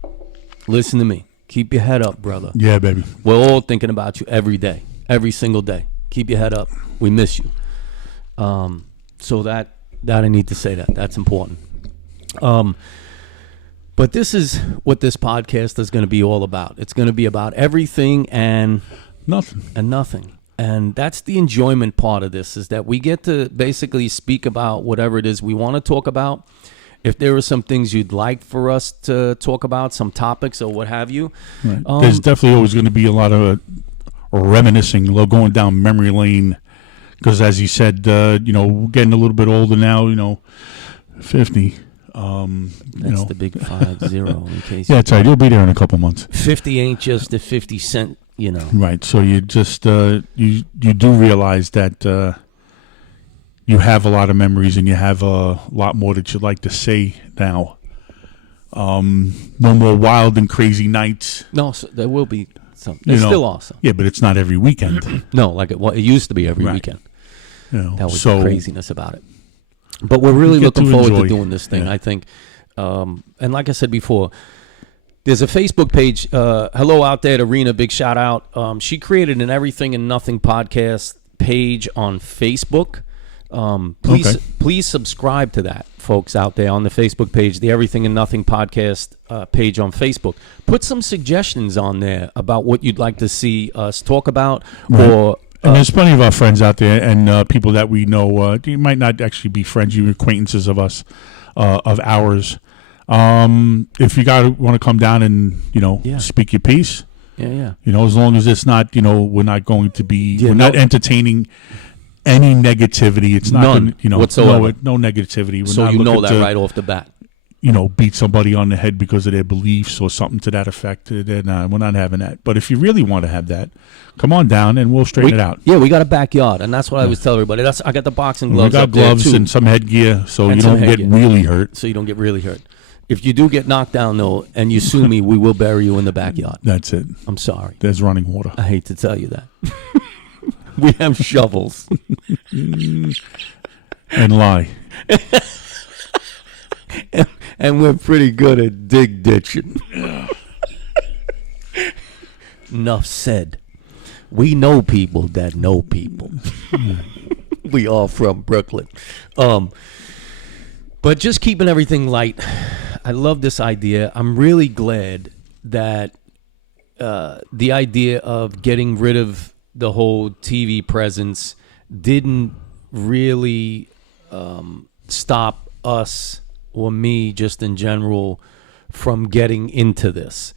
Listen to me. Keep your head up, brother. Yeah, baby. We're all thinking about you every day, every single day. Keep your head up. We miss you. So that I need to say that. That's important. But this is what this podcast is going to be all about. It's going to be about everything and nothing. And that's the enjoyment part of this, is that we get to basically speak about whatever it is we want to talk about. If there are some things you'd like for us to talk about, some topics or what have you. Right. There's definitely always going to be a lot of reminiscing, going down memory lane. Because as you said, getting a little bit older now, 50. That's the big 50 in case. Yeah, that's right. You'll be there in a couple months. 50 ain't just a 50 cent, Right. So you just you do realize that you have a lot of memories and you have a lot more that you'd like to say now. No more wild and crazy nights. No, so there will be some. It's still awesome. Yeah, but it's not every weekend. No, like it used to be every weekend. That was the craziness about it. But we're really looking forward to doing this thing, I think. And like I said before, there's a Facebook page. Hello out there to Rena, big shout out. She created an Everything and Nothing podcast page on Facebook. Please subscribe to that, folks out there on the Facebook page, the Everything and Nothing podcast page on Facebook. Put some suggestions on there about what you'd like to see us talk about, or and there's plenty of our friends out there and people that we know. You might not actually be friends, you're acquaintances of us, of ours. If you want to come down and speak your piece, as long as it's not we're not going to be we're not entertaining any negativity. It's not none whatsoever. No negativity. We're so not that right off the bat. Beat somebody on the head because of their beliefs or something to that effect. Then we're not having that. But if you really want to have that, come on down and we'll straighten it out. Yeah, we got a backyard, and that's what I always tell everybody. I got the boxing gloves. We got up there gloves too, and some headgear, so you don't get really hurt. So you don't get really hurt. If you do get knocked down though, and you sue me, we will bury you in the backyard. That's it. I'm sorry. There's running water. I hate to tell you that. We have shovels and lie. And we're pretty good at dig ditching. Enough said. We know people that know people. We all from Brooklyn. But just keeping everything light. I love this idea. I'm really glad that the idea of getting rid of the whole TV presence didn't really stop us or me just in general from getting into this.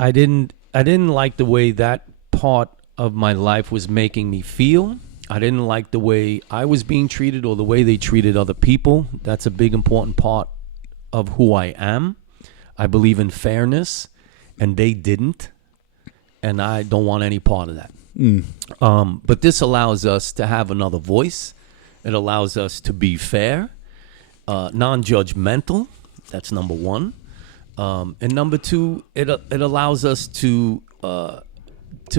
I didn't like the way that part of my life was making me feel. I didn't like the way I was being treated or the way they treated other people. That's a big important part of who I am. I believe in fairness, and they didn't, and I don't want any part of that. But this allows us to have another voice. It allows us to be fair, non-judgmental. That's number one. And number two, it allows us to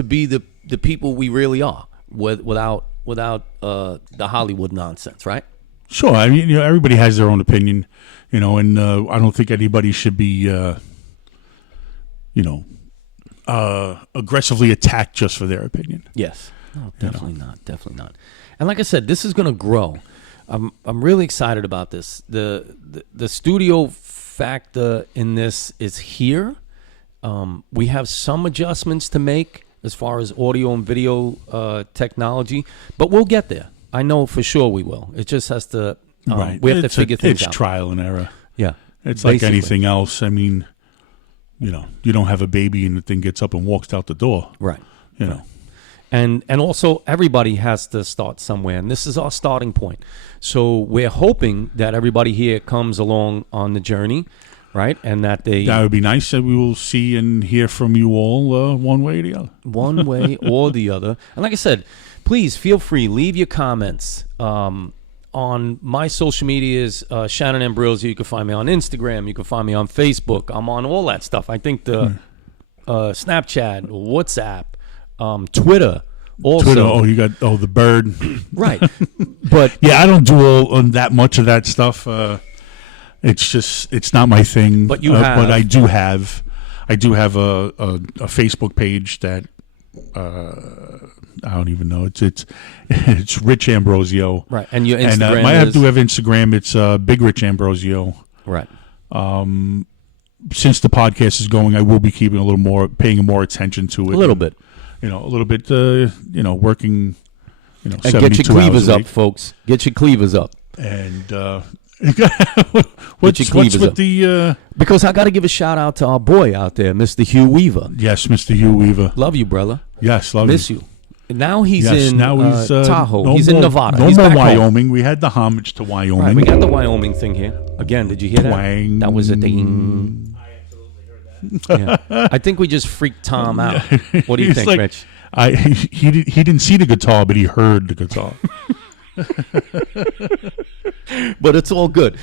be the people we really are, without the Hollywood nonsense, right? Sure. I mean, everybody has their own opinion, and I don't think anybody should be, aggressively attacked just for their opinion. Yes. No, definitely not. Definitely not. And like I said, this is going to grow. I'm really excited about this. The studio factor in this is here. We have some adjustments to make as far as audio and video technology, but we'll get there. I know for sure we will. It just has to. Right. We have to figure things out. It's trial and error. Yeah. It's basically. like anything else. I mean, you don't have a baby and the thing gets up and walks out the door. Right. Right. And also everybody has to start somewhere, and this is our starting point. So we're hoping that everybody here comes along on the journey, right? And that That would be nice. That we will see and hear from you all one way or the other. One way or the other. And like I said, please feel free, leave your comments on my social medias. Shannon Ambrosio, you can find me on Instagram, you can find me on Facebook. I'm on all that stuff. I think the Snapchat, WhatsApp, Twitter also. Twitter, you got the bird. Right. But yeah, I don't do that much of that stuff. It's not my thing. But you but I do have a Facebook page that I don't even know. It's Rich Ambrosio. Right. And your Instagram I do have Instagram. It's Big Rich Ambrosio. Right. Since the podcast is going, I will be paying more attention to it. A little bit. Working, and 72 get your cleavers hours a up, folks. Get your cleavers up. And What's with the? Because I got to give a shout out to our boy out there, Mr. Hugh Weaver. Yes, Mr. Hugh Weaver. Love you, brother. Yes, love Miss you. Now he's in Tahoe. He's in Nevada. No He's more back Wyoming. home. We had the homage to Wyoming. Right, we got the Wyoming thing here. Again, did you hear that? Twang. That was a ding. I absolutely heard that. Yeah. I think we just freaked Tom out. What do you He's think, like, Rich? He didn't see the guitar, but he heard the guitar. But it's all good.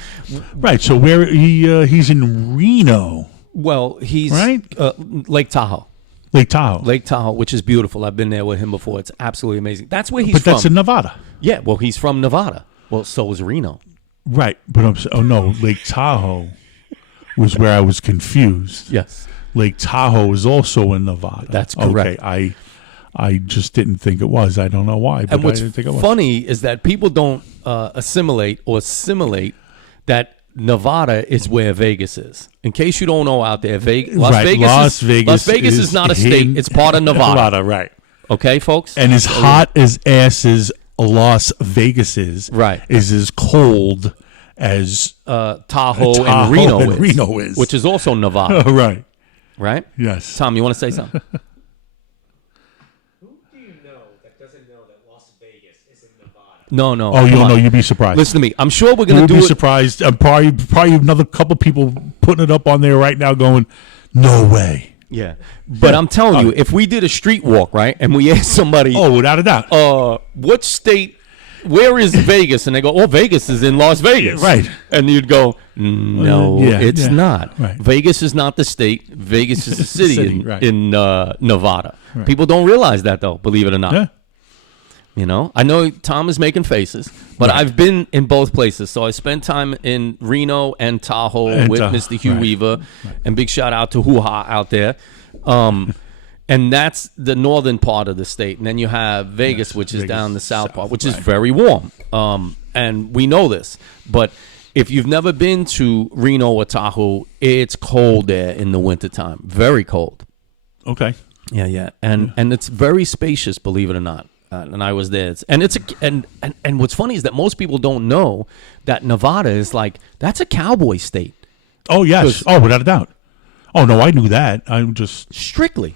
Right. So where he's in Reno. Well, he's right? Lake Tahoe. Lake Tahoe. Lake Tahoe, which is beautiful. I've been there with him before. It's absolutely amazing. That's where he's but from. that's in Nevada. Yeah, well, he's from Nevada. Well, so is Reno. Right. But Lake Tahoe was where I was confused. Yes. Lake Tahoe is also in Nevada. That's correct. Okay. I just didn't think it was. I don't know why, but And what's I didn't think it was. funny is that people don't assimilate that Nevada is where Vegas is. In case you don't know out there, Las Vegas is not a state. It's part of Nevada. Right. Okay, folks? And as hot as ass as Las Vegas is, right, is as cold as Tahoe and Reno is. Which is also Nevada. Right. Right? Yes. Tom, you want to say something? Who do you know that doesn't know that Las Vegas is in Nevada? No. Oh, you don't know. You'd be surprised. Listen to me. I'm sure we're going to do it. You'd be surprised. Probably another couple people putting it up on there right now going, no way. Yeah. But I'm telling you, if we did a street walk, right, and we asked somebody. Oh, without a doubt. What state, where is Vegas? And they go, Vegas is in Las Vegas. Right. And you'd go, no, it's not. Right. Vegas is not the state. Vegas is the city, in Nevada. Right. People don't realize that, though, believe it or not. Yeah. I know Tom is making faces, but I've been in both places. So I spent time in Reno and Tahoe with Mr. Hugh Weaver. Right. And big shout out to Hoo-Ha out there. And that's the northern part of the state. And then you have Vegas, which is down the south part, which is very warm. And we know this. But if you've never been to Reno or Tahoe, it's cold there in the wintertime. Very cold. Okay. Yeah. And it's very spacious, believe it or not. And I was there. And what's funny is that most people don't know that Nevada is that's a cowboy state. Oh, yes. Oh, without a doubt. Oh, no, I knew that. I'm just... Strictly.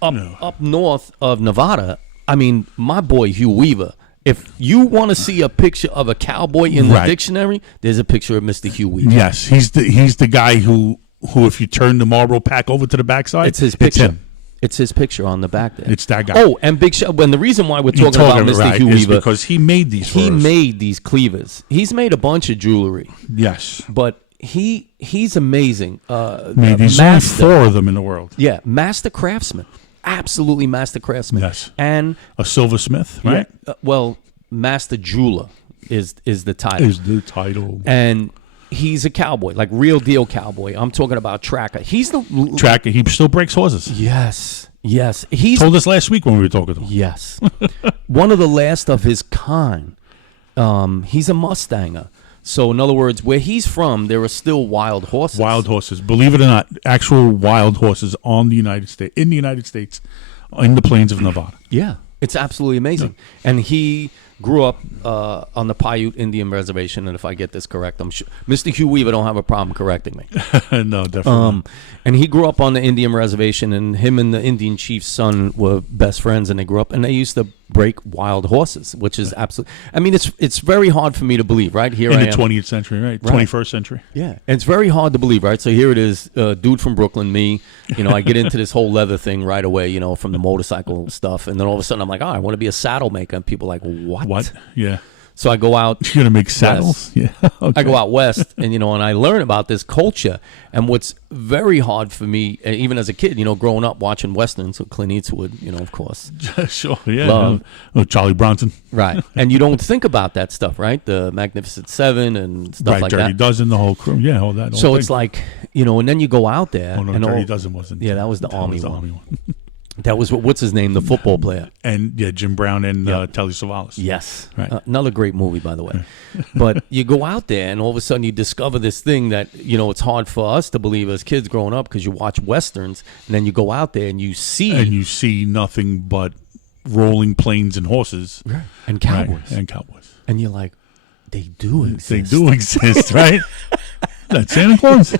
Up north of Nevada, I mean, my boy Hugh Weaver, if you want to see a picture of a cowboy in the dictionary, there's a picture of Mr. Hugh Weaver. Yes, he's the guy who who, if you turn the Marlboro pack over to the backside, It's his picture. him. It's his picture on the back there. It's that guy. Oh, and big shout. When the reason why we're You're talking about Mr. right, Hugh is Weaver, because he made these for he us. made these cleavers. He's made a bunch of jewelry, Yes. but he's amazing. Made these only 4 of them in the world. Yeah, master craftsman. Absolutely master craftsman. Yes. And A silversmith, right? well, master jeweler is the title. Is the title. And he's a cowboy, like real deal cowboy. I'm talking about Tracker. He's the Tracker. He still breaks horses. Yes. He's Told us last week when we were talking to him. yes. One of the last of his kind. He's a Mustanger. So in other words, where he's from, there are still wild horses. Wild horses. Believe it or not, actual wild horses in the United States, in the plains of Nevada. Yeah, it's absolutely amazing. And he grew up on the Paiute Indian Reservation, and if I get this correct, I'm sure Mr. Hugh Weaver don't have a problem correcting me. No, definitely. And he grew up on the Indian Reservation, and him and the Indian chief's son were best friends, and they grew up, and they used to break wild horses, which is absolutely. I mean, it's very hard for me to believe, right? Here in I the am. 20th century, right? 21st century. Yeah, and it's very hard to believe, right? So here it is, dude from Brooklyn, me. I get into this whole leather thing right away, from the motorcycle stuff, and then all of a sudden I'm like, I want to be a saddle maker, and people are like, what? What? Yeah. So I go out. You're gonna make saddles? Yes. Yeah. Okay. I go out west, and and I learn about this culture. And what's very hard for me, even as a kid, growing up watching westerns, so Clint Eastwood, of course, Sure. Yeah. Love. Oh, Charlie Bronson. right? And you don't think about that stuff, right? The Magnificent Seven and stuff Right. like Dirty that. Dozen, the whole crew. Yeah. All that. So it's like, and then you go out there. Oh no, and Dirty all, Dozen wasn't. Yeah, that was the Army the one. Army one. That was what's his name, the football player. And yeah, Jim Brown and Yeah. Telly Savalas. Yes. Right. Another great movie, by the way. But you go out there and all of a sudden you discover this thing that, it's hard for us to believe as kids growing up because you watch Westerns and then you go out there and you see. And you see nothing but rolling planes and horses. Right. And cowboys. Right. And cowboys. And you're like, they do exist. They do exist, right? That's Santa Claus.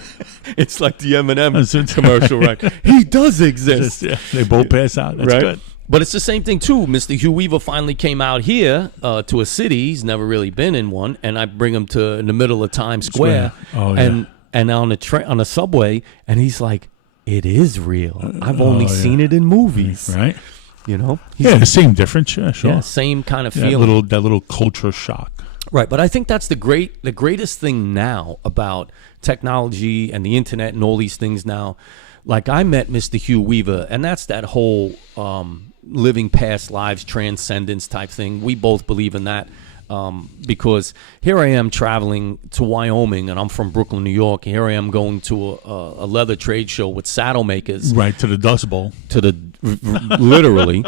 It's like the M&M That's it. commercial, right? He does exist. Yeah, they both pass out. That's right? good. But it's the same thing too. Mr. Hugh Weaver finally came out here to a city. He's never really been in one, and I bring him to in the middle of Times Square, Oh, yeah. and on the subway, and he's like, "It is real. I've only seen it in movies." Right? He's- Yeah, the same difference. Yeah, sure. yeah, same kind of Yeah, feeling. that little culture shock. Right, but I think that's the greatest thing now about technology and the internet and all these things now. Like I met Mr. Hugh Weaver, and that's that whole living past lives, transcendence type thing. We both believe in that because here I am traveling to Wyoming, and I'm from Brooklyn, New York. Here I am going to a leather trade show with saddle makers. Right to the Dust Bowl. To the literally,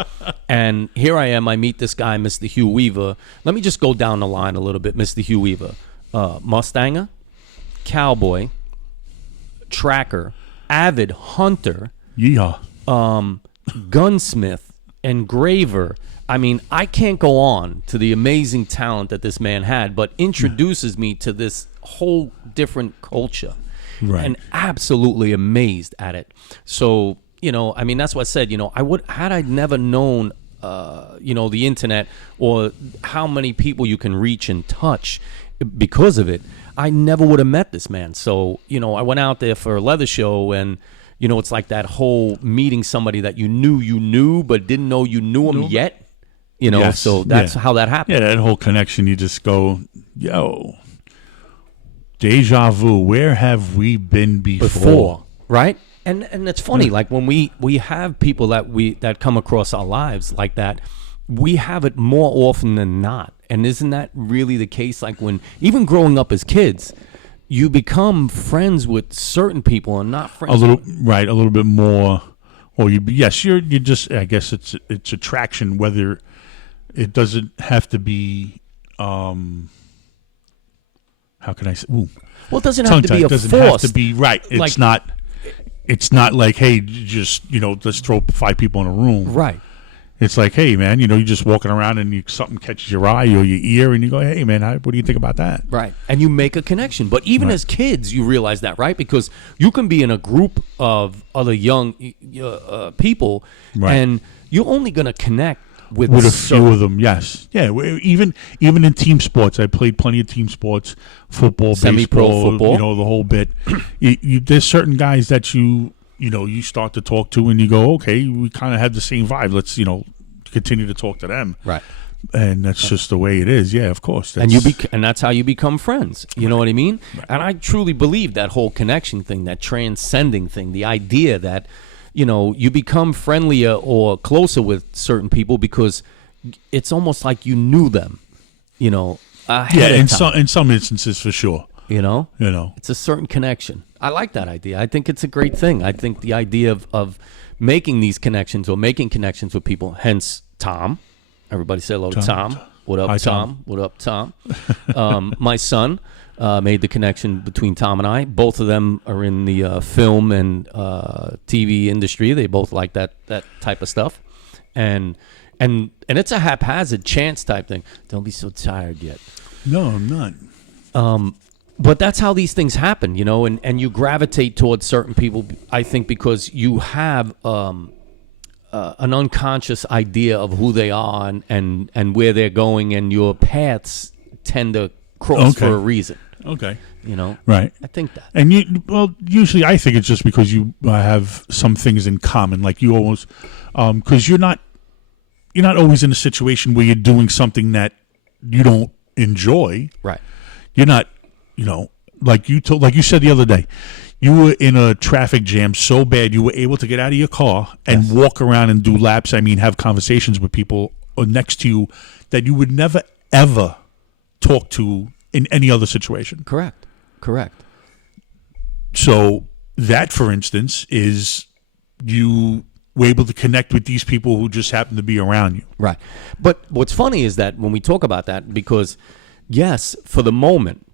and here I am. I meet this guy, Mr. Hugh Weaver. Let me just go down the line a little bit, Mr. Hugh Weaver, Mustanger, cowboy, tracker, avid hunter, Yeehaw. gunsmith, engraver. I mean, I can't go on to the amazing talent that this man had, but introduces me to this whole different culture, Right. and absolutely amazed at it. So. I mean, that's what I said. Had I never known, the internet or how many people you can reach and touch because of it, I never would have met this man. So, I went out there for a leather show, and it's like that whole meeting somebody that you knew but didn't know you knew him yet. Yes, So that's yeah. how that happened. Yeah, that whole connection. You just go, yo, deja vu. Where have we been before? Right? And it's funny, like when we have people that come across our lives like that, we have it more often than not. And isn't that really the case? Like when even growing up as kids, you become friends with certain people and not friends. A little bit more. Or you just. I guess it's attraction. Whether it doesn't have to be. How can I say? Ooh. Well, it doesn't have to be a doesn't force. have to be right. It's Like- not. It's not like, hey, just let's throw 5 people in a room. Right. It's like, hey, man, you're just walking around and something catches your eye or your ear, and you go, hey, man, what do you think about that? Right. And you make a connection. But even as kids, you realize that, right? Because you can be in a group of other young people, Right. and you're only going to connect with a few of them, yes. Yeah, even in team sports. I played plenty of team sports, football, Semi-pro baseball, football. the whole bit. there's certain guys that you start to talk to and you go, okay, we kind of have the same vibe. Let's continue to talk to them. Right. And that's just the way it is. Yeah, of course. And and that's how you become friends. You know what I mean? Right. And I truly believe that whole connection thing, that transcending thing, the idea that you become friendlier or closer with certain people because it's almost like you knew them. In some instances for sure. It's a certain connection. I like that idea. I think it's a great thing. I think the idea of making these connections or making connections with people, hence Tom. Everybody say hello to Tom. What up, Hi, Tom? What up, Tom? My son made the connection between Tom and I. Both of them are in the film and TV industry. They both like that type of stuff. And it's a haphazard chance type thing. Don't be so tired yet. No, I'm not. But that's how these things happen, and you gravitate towards certain people, I think, because you have an unconscious idea of who they are and where they're going, and your paths tend to cross for a reason. Okay. Right. I think that. And usually I think it's just because you have some things in common, like you almost, because you're not always in a situation where you're doing something that you don't enjoy. Right. You're not, like you said the other day, you were in a traffic jam so bad you were able to get out of your car and walk around and do laps. I mean, have conversations with people next to you that you would never, ever talk to in any other situation. Correct. So that, for instance, is you were able to connect with these people who just happen to be around you. Right. But what's funny is that when we talk about that, because, yes, for the moment,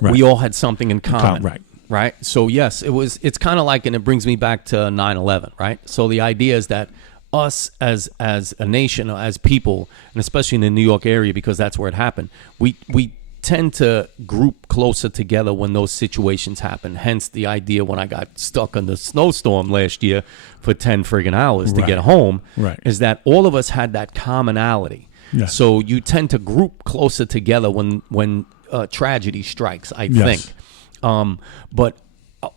we all had something in common. Right. So, yes, it's kind of like, and it brings me back to 9/11, right? So the idea is that us as a nation, as people, and especially in the New York area, because that's where it happened, we tend to group closer together when those situations happen. Hence the idea when I got stuck in the snowstorm last year for 10 friggin' hours to get home, is that all of us had that commonality. Yeah. So you tend to group closer together when tragedy strikes, I think. But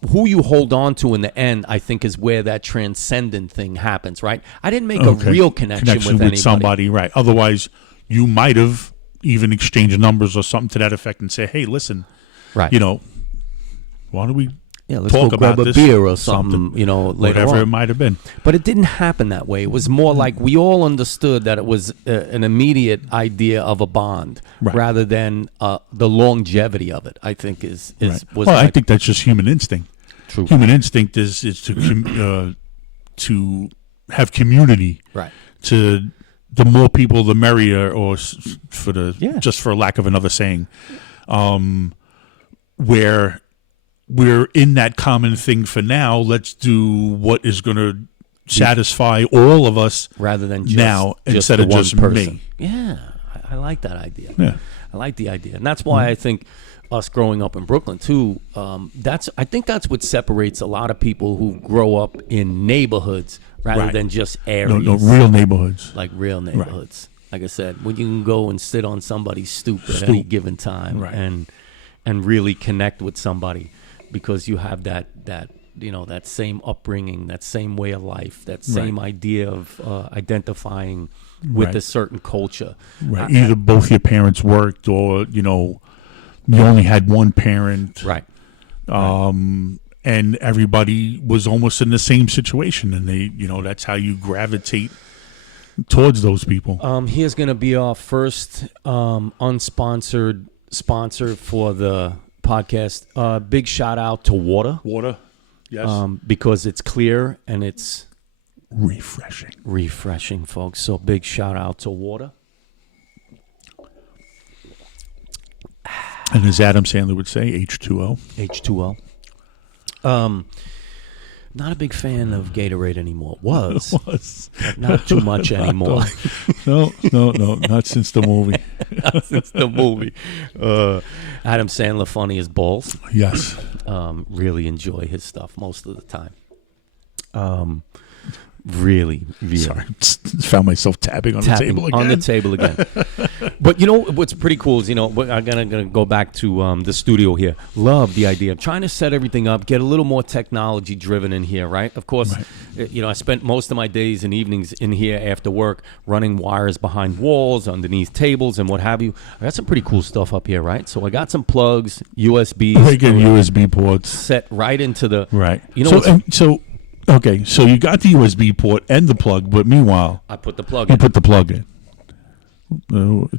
who you hold on to in the end, I think, is where that transcendent thing happens, right? I didn't make a real connection with anybody. Somebody, right? Otherwise, you might have even exchanged numbers or something to that effect and say, "Hey, listen, why don't we let's talk go about grab a this, beer or something, later whatever on." it might have been." But it didn't happen that way. It was more like we all understood that it was an immediate idea of a bond rather than the longevity of it. I think was. Well, I think that's just human instinct. True. Human instinct is to have community. Right. To the more people, the merrier, or just for lack of another saying, where we're in that common thing for now. Let's do what is going to satisfy all of us rather than just instead of just person. me. Yeah, I like that idea. Yeah. I like the idea, and that's why I think us growing up in Brooklyn too. I think that's what separates a lot of people who grow up in neighborhoods rather than just areas. No, real neighborhoods. Like real neighborhoods. Like I said, when you can go and sit on somebody's stoop at any given time and really connect with somebody because you have that same upbringing, that same way of life, that same idea of identifying with a certain culture. Right. Either both your parents worked or, you only had one parent. Right. And everybody was almost in the same situation, and they, that's how you gravitate towards those people. Here's going to be our first unsponsored sponsor for the podcast. Big shout out to water. Water, yes. Because it's clear and it's refreshing, folks. So big shout out to water. And as Adam Sandler would say, H2O. H2O. Not a big fan of Gatorade anymore. Was. Not too much anymore. No, not since the movie. Not since the movie. Adam Sandler, funny as balls. Yes. Really enjoy his stuff most of the time. Really, really. Sorry, found myself tapping on the table again. On the table again. But you know what's pretty cool is, you know, I'm gonna go back to the studio here. Love the idea of trying to set everything up, get a little more technology driven in here, right? Of course, you know, I spent most of my days and evenings in here after work running wires behind walls, underneath tables, and what have you. I got some pretty cool stuff up here, right? So I got some plugs, USBs, USB ports set right into the right. You know, Okay, so you got the USB port and the plug, but meanwhile, I put the plug you in. put the plug in.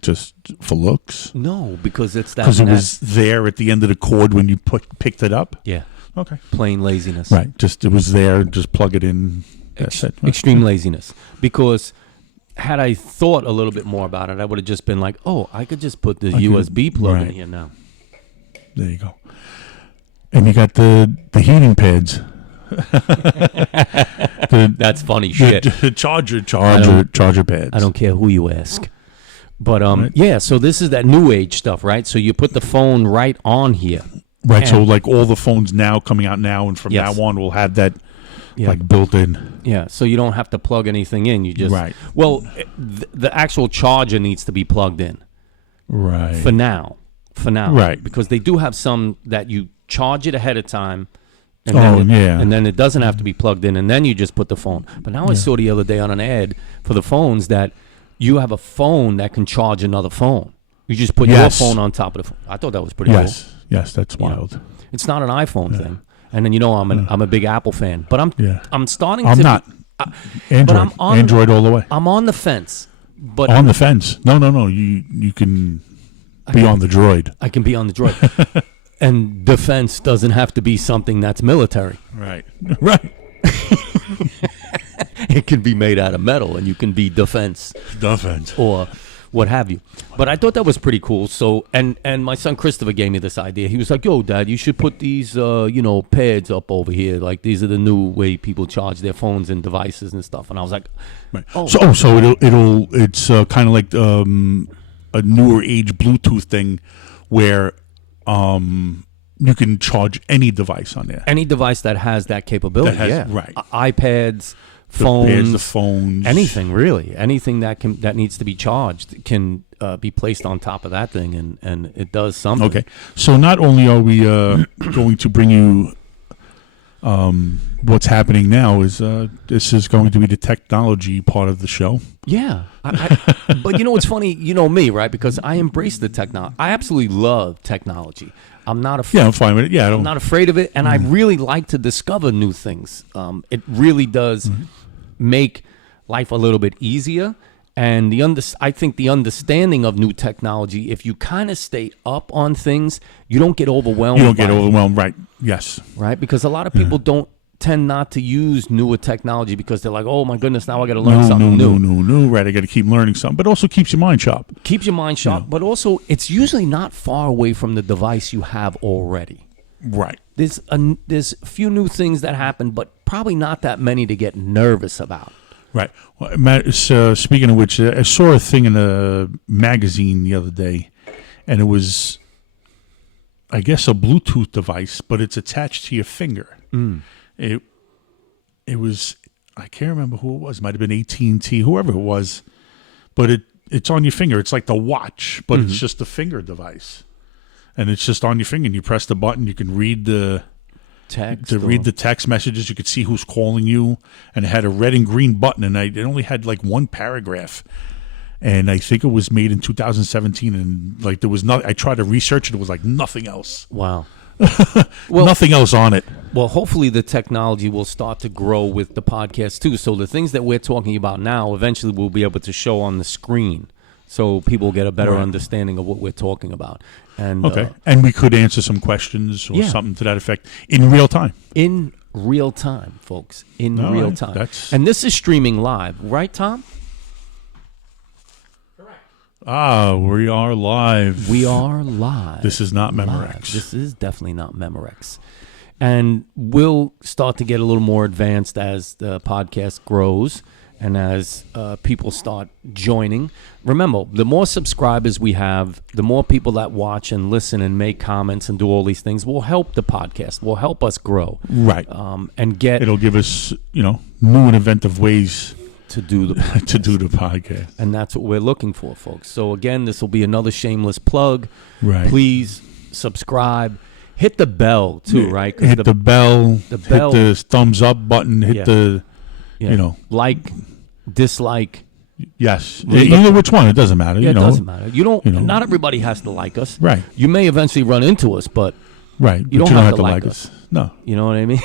Just for looks? No, because it's that. Because it was there at the end of the cord when you picked it up? Yeah. Okay. Plain laziness. Right. Just it was there. Just plug it in. That's it. Extreme laziness. Because had I thought a little bit more about it, I would have just been like, oh, I could just put the USB plug in here now. There you go. And you got the heating pads. That's funny shit. The charger pads. I don't care who you ask. But yeah, so this is that new age stuff, right? So you put the phone right on here. Right, so like all the phones now coming out now and from now on will have that like built in. Yeah, so you don't have to plug anything in. You just well, the actual charger needs to be plugged in. Right. For now. Right. Because they do have some that you charge it ahead of time. And then it doesn't have to be plugged in, and then you just put the phone. But now I saw the other day on an ad for the phones that you have a phone that can charge another phone. You just put your phone on top of the phone. I thought that was pretty cool. Yes, that's wild. You know, it's not an iPhone thing. And then, you know, I'm a big Apple fan, but I'm starting I'm to. not. Android. But I'm on, Android all the way. I'm on the fence. But on the fence? No. You can be on the droid. I can be on the droid. And defense doesn't have to be something that's military. Right. It can be made out of metal, and you can be defense. Or what have you. But I thought that was pretty cool. So, and my son Christopher gave me this idea. He was like, yo, Dad, you should put these, pads up over here. Like, these are the new way people charge their phones and devices and stuff. And I was like, oh. So it's kind of like a newer age Bluetooth thing where you can charge any device on there. Any device that has that capability, Right. iPads, phones, the phones, anything really, anything that needs to be charged can be placed on top of that thing, and it does something. Okay, so not only are we going to bring you what's happening now, is this is going to be the technology part of the show. Yeah, but you know what's funny? You know me, right? Because I embrace the technology. I absolutely love technology. I'm not afraid. Yeah, I'm fine with it. Yeah, I'm not afraid of it, and I really like to discover new things. It really does make life a little bit easier, and I think the understanding of new technology. If you kind of stay up on things, you don't get overwhelmed. You don't get overwhelmed, right? Yes, right. Because a lot of people don't tend not to use newer technology because they're like, oh my goodness, now I got to learn something new. No, right? I got to keep learning something, but also keeps your mind sharp. Keeps your mind sharp, but also it's usually not far away from the device you have already. Right. There's a few new things that happen, but probably not that many to get nervous about. Right. Well, Matt, speaking of which, I saw a thing in a magazine the other day, and it was, I guess, a Bluetooth device, but it's attached to your finger. It was, I can't remember who it was. It might have been AT&T, whoever it was, but it's on your finger. It's like the watch, but it's just a finger device, and it's just on your finger. And you press the button, you can read the text messages. You could see who's calling you, and it had a red and green button, and it only had like one paragraph. And I think it was made in 2017, and like there was not. I tried to research it. It was like nothing else. Wow. Well, nothing else on it. Well, hopefully the technology will start to grow with the podcast too. So the things that we're talking about now, eventually we'll be able to show on the screen, so people get a better understanding of what we're talking about. And and we could answer some questions or something to that effect in real time. In real time, folks. In real time. And this is streaming live, right, Tom? We are live. We are live. This is not Memorex. This is definitely not Memorex. And we'll start to get a little more advanced as the podcast grows and as people start joining, remember, the more subscribers we have, the more people that watch and listen and make comments and do all these things will help the podcast, will help us grow. Right. And get It'll give us, new and inventive ways to do the podcast. to do the podcast. And that's what we're looking for, folks. So again, this will be another shameless plug. Right. Please subscribe. Hit the bell too, right? 'Cause Hit the bell. the bell- Hit the thumbs up button. Hit Yeah. the, like, dislike. yes. Look- Either which one, it doesn't matter. Yeah, it doesn't matter. You don't. You know. Not everybody has to like us. Right. You may eventually run into us, but Right. You But don't have to like us. No, you know what I mean.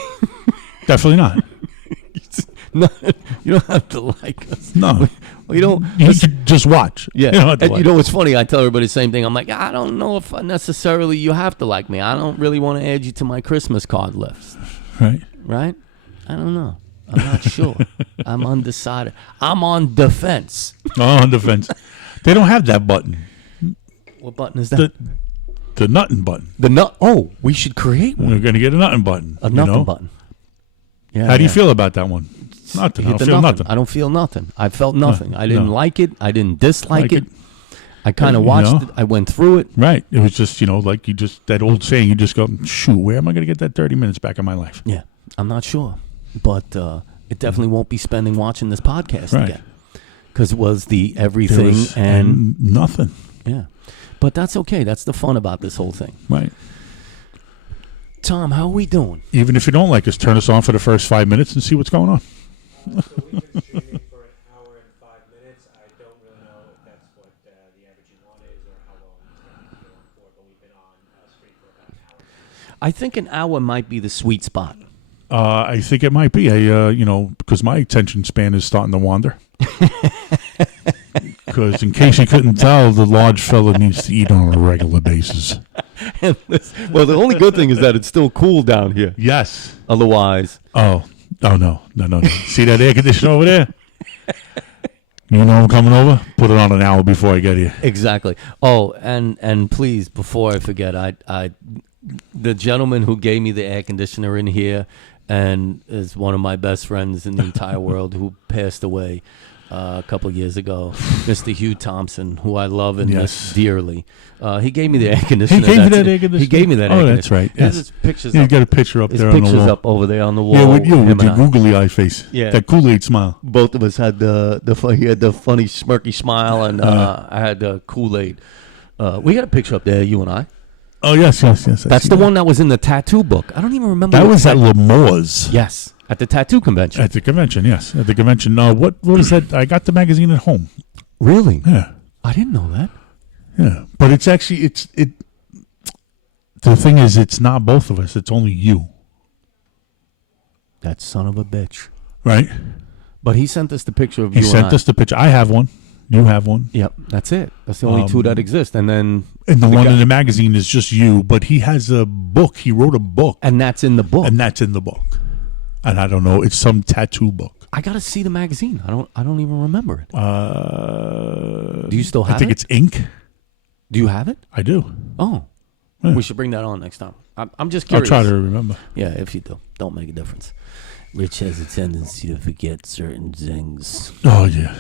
definitely not. No, you don't have to like us. No. Well, you don't. You should just watch. Yeah, You don't have to and like you know what's funny? I tell everybody the same thing. I'm like, I don't know if necessarily you have to like me. I don't really want to add you to my Christmas card list, Right. right? I don't know. I'm not sure. I'm undecided. I'm on defense. Oh, on defense. They don't have that button. What button is that? The nothing button. The nut. Oh, we should create one. We're going to get a nothing button. A nothing button. Yeah. How do you yeah. feel about that one? Nothing. I Hit don't the feel nothing. I don't feel nothing. I felt nothing. I didn't no. like it. I didn't dislike Like it. it. I kind of You watched know? it. I went through it. Right. It was just, like you just, that old saying, you just go, shoot, where am I going to get that 30 minutes back in my life? Yeah, I'm not sure, but it definitely won't be spending watching this podcast Right. again, because it was the There everything was- and nothing. yeah. But that's okay. That's the fun about this whole thing. Right. Tom, how are we doing? Even if you don't like us, turn us on for the first 5 minutes and see what's going on. So we've been streaming for an hour and 5 minutes. I don't really know if that's what the average you want is or how long it's going to be going for, but we've been on stream for about an hour now. I think an hour might be the sweet spot. I think it might be because my attention span is starting to wander. Because in case you couldn't tell, the large fella needs to eat on a regular basis. Well, the only good thing is that it's still cool down here. Yes. Otherwise, Oh no. See that air conditioner over there? You know I'm coming over? Put it on an hour before I get here. exactly. Oh, and please, before I forget, the gentleman who gave me the air conditioner in here and is one of my best friends in the entire world who passed away a couple of years ago, Mr. Hugh Thompson, who I love and miss Yes. dearly. He gave me the air conditioner. He gave you That's that it. air conditioner? He gave me that Oh, air that's conditioner. right, There's yes. his pictures You up. got a picture up His there on the pictures wall. up over there on the wall. Yeah, with you, him with your and I. googly eye face. Yeah. That Kool-Aid smile. Both of us had he had the funny smirky smile, and I had the Kool-Aid. We got a picture up there, you and I. Oh, yes. I That's see the that. one that was in the tattoo book. I don't even remember. That what was at tattoo- Lemore's. Yes, at the tattoo convention. At the convention, yes. At the convention. What is that? I got the magazine at home. Really? Yeah. I didn't know that. Yeah. But it's actually, the thing is, it's not both of us. It's only you. That son of a bitch. Right? But he sent us the picture of He you sent and I. us the picture. I have one. You have one. Yep, that's it. That's the only two that exist. And then And the one guy- in the magazine is just you, but he has a book. He wrote a book. and that's in the book. And that's in the book. And I don't know. It's some tattoo book. I gotta see the magazine. I don't even remember it. Do you still I have think it? it's ink. Do you have it? I do. Oh, Yeah. we should bring that on next time. I'm just I'll curious. try to remember. Yeah, if you do, don't make a difference. Rich has a tendency to forget certain things. Oh, yeah.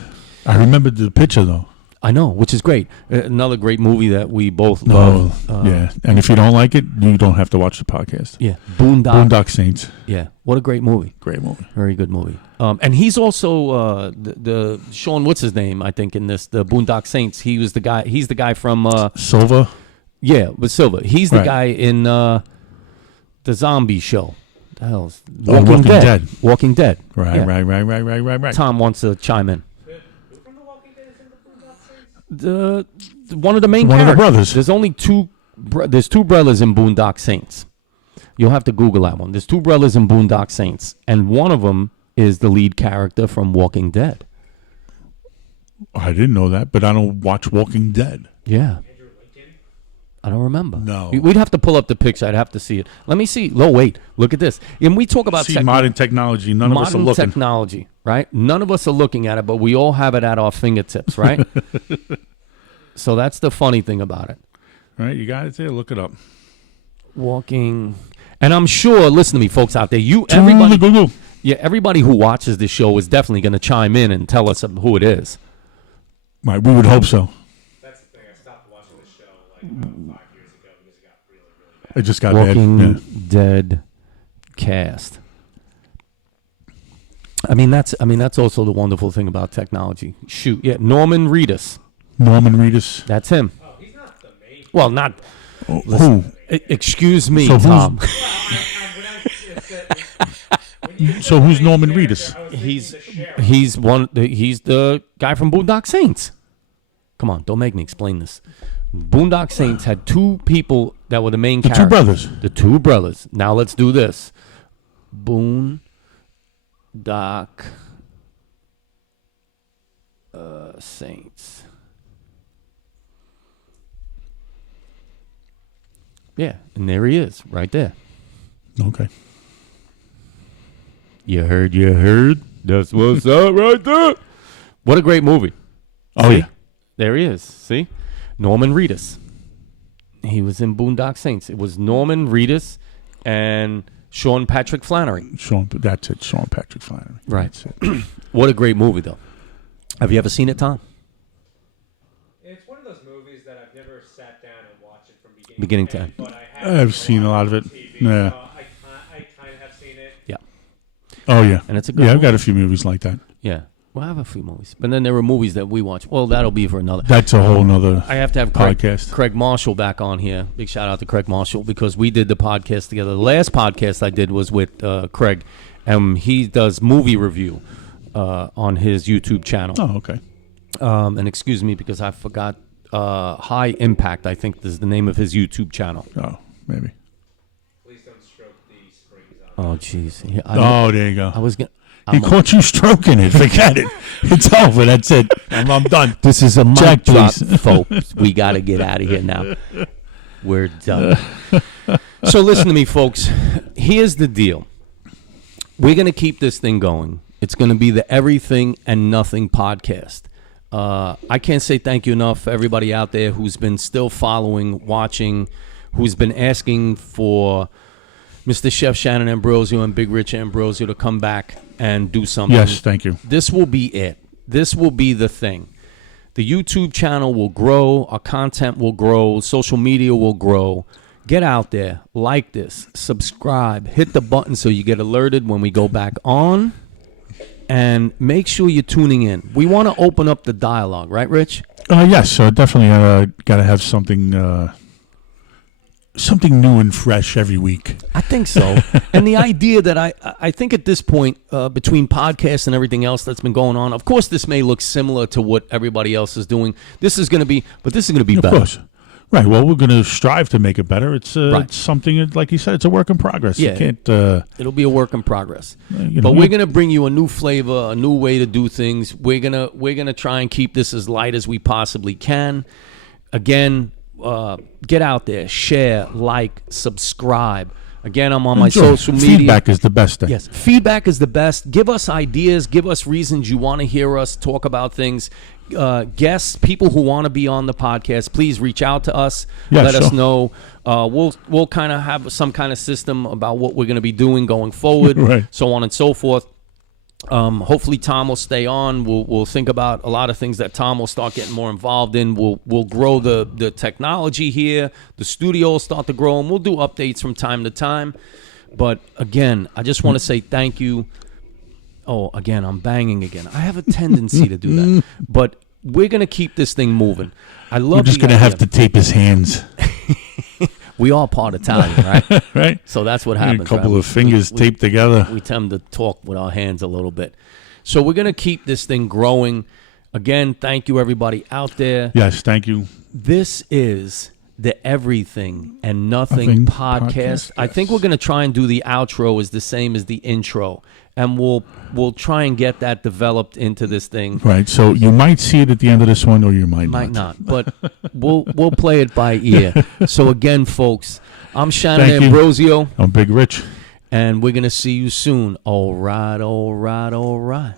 I remember the picture, though. I know, which is great. Another great movie that we both No, love. yeah. And if you don't like it, you don't have to watch the podcast. Yeah, Boondock. Boondock Saints. Yeah, what a great movie. Great movie. Very good movie. And he's also the Sean. What's his name? I think in this the Boondock Saints. He was the guy. He's the guy from Silva. yeah, with Silva. He's the Right. guy in the zombie show. The hell's Walking Dead. Walking Dead. Right, Yeah. right. Tom wants to chime in. Who from The Walking Dead is in the Boondock Saints? One of the main One of the characters. brothers. There's only there's two brothers in Boondock Saints. You'll have to Google that one. There's two brothers in Boondock Saints, and one of them is the lead character from Walking Dead. I didn't know that, but I don't watch Walking Dead. Yeah. Andrew Lincoln? I don't remember. No. We'd have to pull up the picture. I'd have to see it. Let me see. No, wait. Look at this. And we talk about See, modern technology. None of us are modern looking. technology, right? None of us are looking at it, but we all have it at our fingertips, right? So that's the funny thing about it. Right? You got it there? Look it up. Walking. And I'm sure, listen to me, folks out there. To Everybody, the Google. Yeah, everybody who watches this show is definitely going to chime in and tell us who it is. Right, we would hope so. That's the thing. I stopped watching the show like about 5 years ago because it got really, really bad. It just got Walking bad. Yeah. Dead cast. I mean that's also the wonderful thing about technology. Shoot, yeah, Norman Reedus. Norman Reedus. That's him. Oh, he's not the main. Well, not. Oh, Listen, who? Excuse me, So who's- Tom. So who's Norman Reedus? He's he's the guy from Boondock Saints. Come on, don't make me explain this. Boondock Saints had two people that were the main The characters. two brothers. The two brothers. Now let's do this. Boondock Saints. Yeah, and there he is, right there. Okay. You heard. That's what's up right there. What a great movie. Oh, See? yeah. There he is. See? Norman Reedus. He was in Boondock Saints. It was Norman Reedus and Sean Patrick Flannery. That's it. Sean Patrick Flannery. Right. That's it. What a great movie, though. Have you ever seen it, Tom? It's one of those movies that I've never sat down and watched it from Beginning to to end. end. But I have I've seen a lot of it. on TV, Yeah. so I kind of have seen it. Yeah. Oh, yeah. And it's a good Yeah, I've movie. got a few movies like that. Yeah. Well, I have a few movies. But then there were movies that we watch. Well, that'll be for another. That's a whole nother I have to have podcast. Craig Marshall back on here. Big shout out to Craig Marshall because we did the podcast together. The last podcast I did was with Craig, and he does movie review on his YouTube channel. Oh, okay. And excuse me because I forgot High Impact, I think is the name of his YouTube channel. Oh, maybe. Please don't stroke the springs on. Oh, jeez. Yeah, Oh, there you go. I was going He caught you stroking it. Forget it. It's over. That's it. I'm done. This is a mic Jack, drop, please. folks. We got to get out of here now. We're done. So listen to me, folks. Here's the deal. We're going to keep this thing going. It's going to be the Everything and Nothing podcast. I can't say thank you enough for everybody out there who's been still following, watching, who's been asking for Mr. Chef Shannon Ambrosio and Big Rich Ambrosio to come back and do something. Yes, thank you. This will be it. This will be the thing. The YouTube channel will grow. Our content will grow. Social media will grow. Get out there. Like this. Subscribe. Hit the button so you get alerted when we go back on. And make sure you're tuning in. We want to open up the dialogue. Right, Rich? Yes, definitely got to have something something new and fresh every week. I think so. And the idea that I think at this point, between podcasts and everything else that's been going on, of course, this may look similar to what everybody else is doing. This is going to be Of better. course. Right. Well, we're going to strive to make it better. It's, Right. it's something, like you said, it's a work in progress. Yeah. You can't, It'll be a work in progress. you But know, we're going to bring you a new flavor, a new way to do things. We're gonna try and keep this as light as we possibly can. Again, get out there, share, like, subscribe. Again, I'm on my enjoy. social media. Feedback is the best thing. Yes, feedback is the best. Give us ideas. Give us reasons you want to hear us talk about things. Guests, people who want to be on the podcast, please reach out to us. Yeah, Let us sure. know. We'll kind of have some kind of system about what we're going to be doing going forward, Right. so on and so forth. Hopefully Tom will stay on. We'll think about a lot of things that Tom will start getting more involved in. We'll grow the technology here. The studio will start to grow, and we'll do updates from time to time. But again, I just want to say thank you. Oh, again, I'm banging again. I have a tendency to do that. But we're going to keep this thing moving. I love We're just the going to have idea. to tape his hands. We are part Italian, right? Right? So that's what A happens. couple right? of fingers taped together. We tend to talk with our hands a little bit. So we're going to keep this thing growing. Again, thank you, everybody out there. Yes, thank you. This is the Everything and Nothing Nothing podcast. podcast, I think yes. we're going to try and do the outro as the same as the intro. And we'll try and get that developed into this thing. Right. So you might see it at the end of this one, or you might Not, but we'll play it by ear. So again, folks, I'm Shannon Thank you. Ambrosio, I'm Big Rich. and we're going to see you soon. All right, all right, all right.